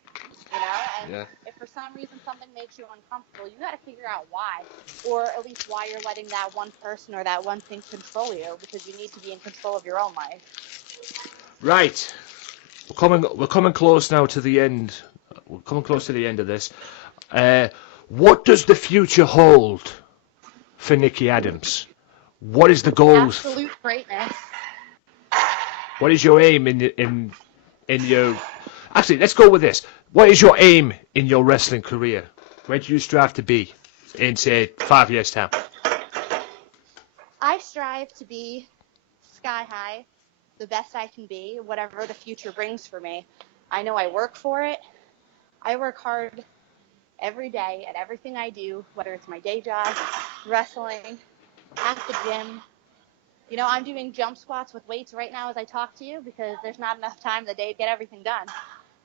and if for some reason something makes you uncomfortable, you got to figure out why, or at least why you're letting that one person or that one thing control you, because you need to be in control of your own life. Right. We're coming close now to the end. We're coming close to the end of this. What does the future hold for Nikki Addams? What is the goals? Absolute greatness. What is your aim in your... Actually, let's go with this. What is your aim in your wrestling career? Where do you strive to be in, say, 5 years' time? I strive to be sky high, the best I can be, whatever the future brings for me. I know I work for it. I work hard every day at everything I do, whether it's my day job, wrestling, at the gym. I'm doing jump squats with weights right now as I talk to you because there's not enough time in the day to get everything done.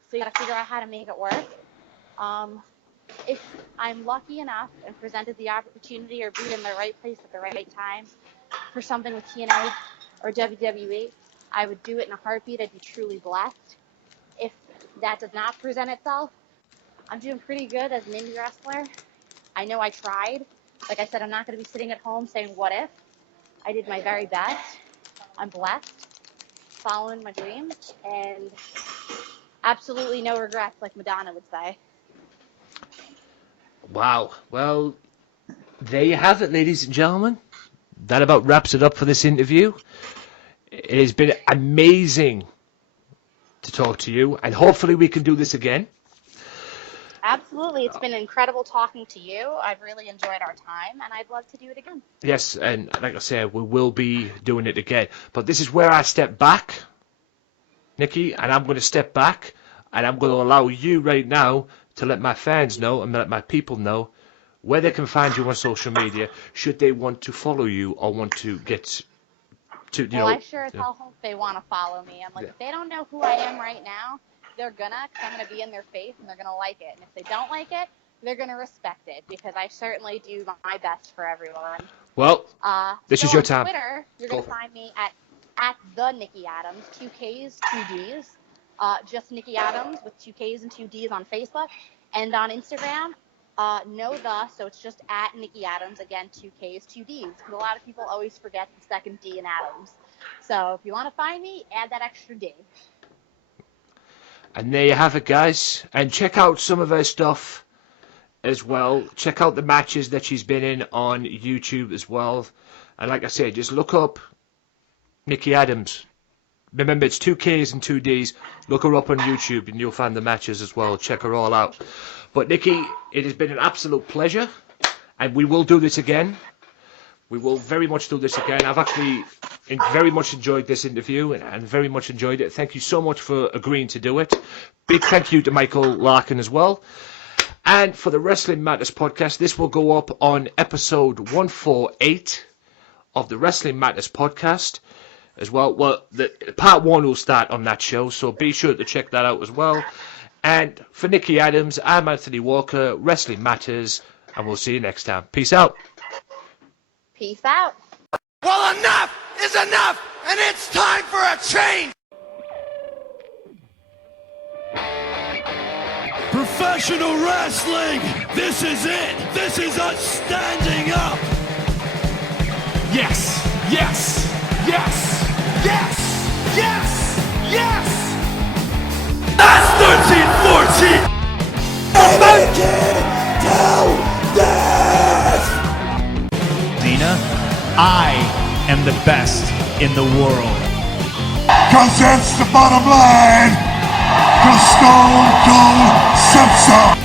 So you got to figure out how to make it work. If I'm lucky enough and presented the opportunity or be in the right place at the right time for something with TNA or WWE, I would do it in a heartbeat. I'd be truly blessed. If that does not present itself, I'm doing pretty good as an indie wrestler. I know I tried. Like I said, I'm not going to be sitting at home saying, what if? I did my very best. I'm blessed, following my dreams, and absolutely no regrets, like Madonna would say. Wow. Well, there you have it, ladies and gentlemen. That about wraps it up for this interview. It has been amazing to talk to you, and hopefully we can do this again. Absolutely. It's been incredible talking to you. I've really enjoyed our time, and I'd love to do it again. Yes, and like I said, we will be doing it again. But this is where I step back, Nikki, and I'm going to step back, and I'm going to allow you right now to let my fans know and let my people know where they can find you on social media, should they want to follow you or want to get to, you know. I sure as hell hope they want to follow me. I'm like, if they don't know who I am right now, they're gonna, because I'm gonna be in their face and they're gonna like it. And if they don't like it, they're gonna respect it, because I certainly do my best for everyone. Well, this is your on time. Twitter, you're gonna find me at the Nikki Addams, 2 Ks, 2 Ds. Just Nikki Addams with 2 Ks and 2 Ds on Facebook, and on Instagram, so it's just at Nikki Addams, again, 2 Ks, 2 Ds, because a lot of people always forget the second D in Addams. So if you want to find me, add that extra D. And there you have it, guys. And check out some of her stuff as well. Check out the matches that she's been in on YouTube as well. And like I said, just look up Nikki Addams. Remember, it's 2 Ks and 2 Ds. Look her up on YouTube and you'll find the matches as well. Check her all out. But Nikki, it has been an absolute pleasure. And we will do this again. We will very much do this again. I've actually very much enjoyed this interview and very much enjoyed it. Thank you so much for agreeing to do it. Big thank you to Michael Larkin as well. And for the Wrestling Matters podcast, this will go up on episode 148 of the Wrestling Matters podcast as well. Well, the part 1 will start on that show, so be sure to check that out as well. And for Nikki Addams, I'm Anthony Walker, Wrestling Matters, and we'll see you next time. Peace out. Peace out. Well, enough is enough, and it's time for a change! Professional wrestling! This is it! This is us standing up! Yes! Yes! Yes! Yes! Yes! Yes! That's 13-14! Cena, I am the best in the world. Cause that's the bottom line. Cause Stone Cold said so.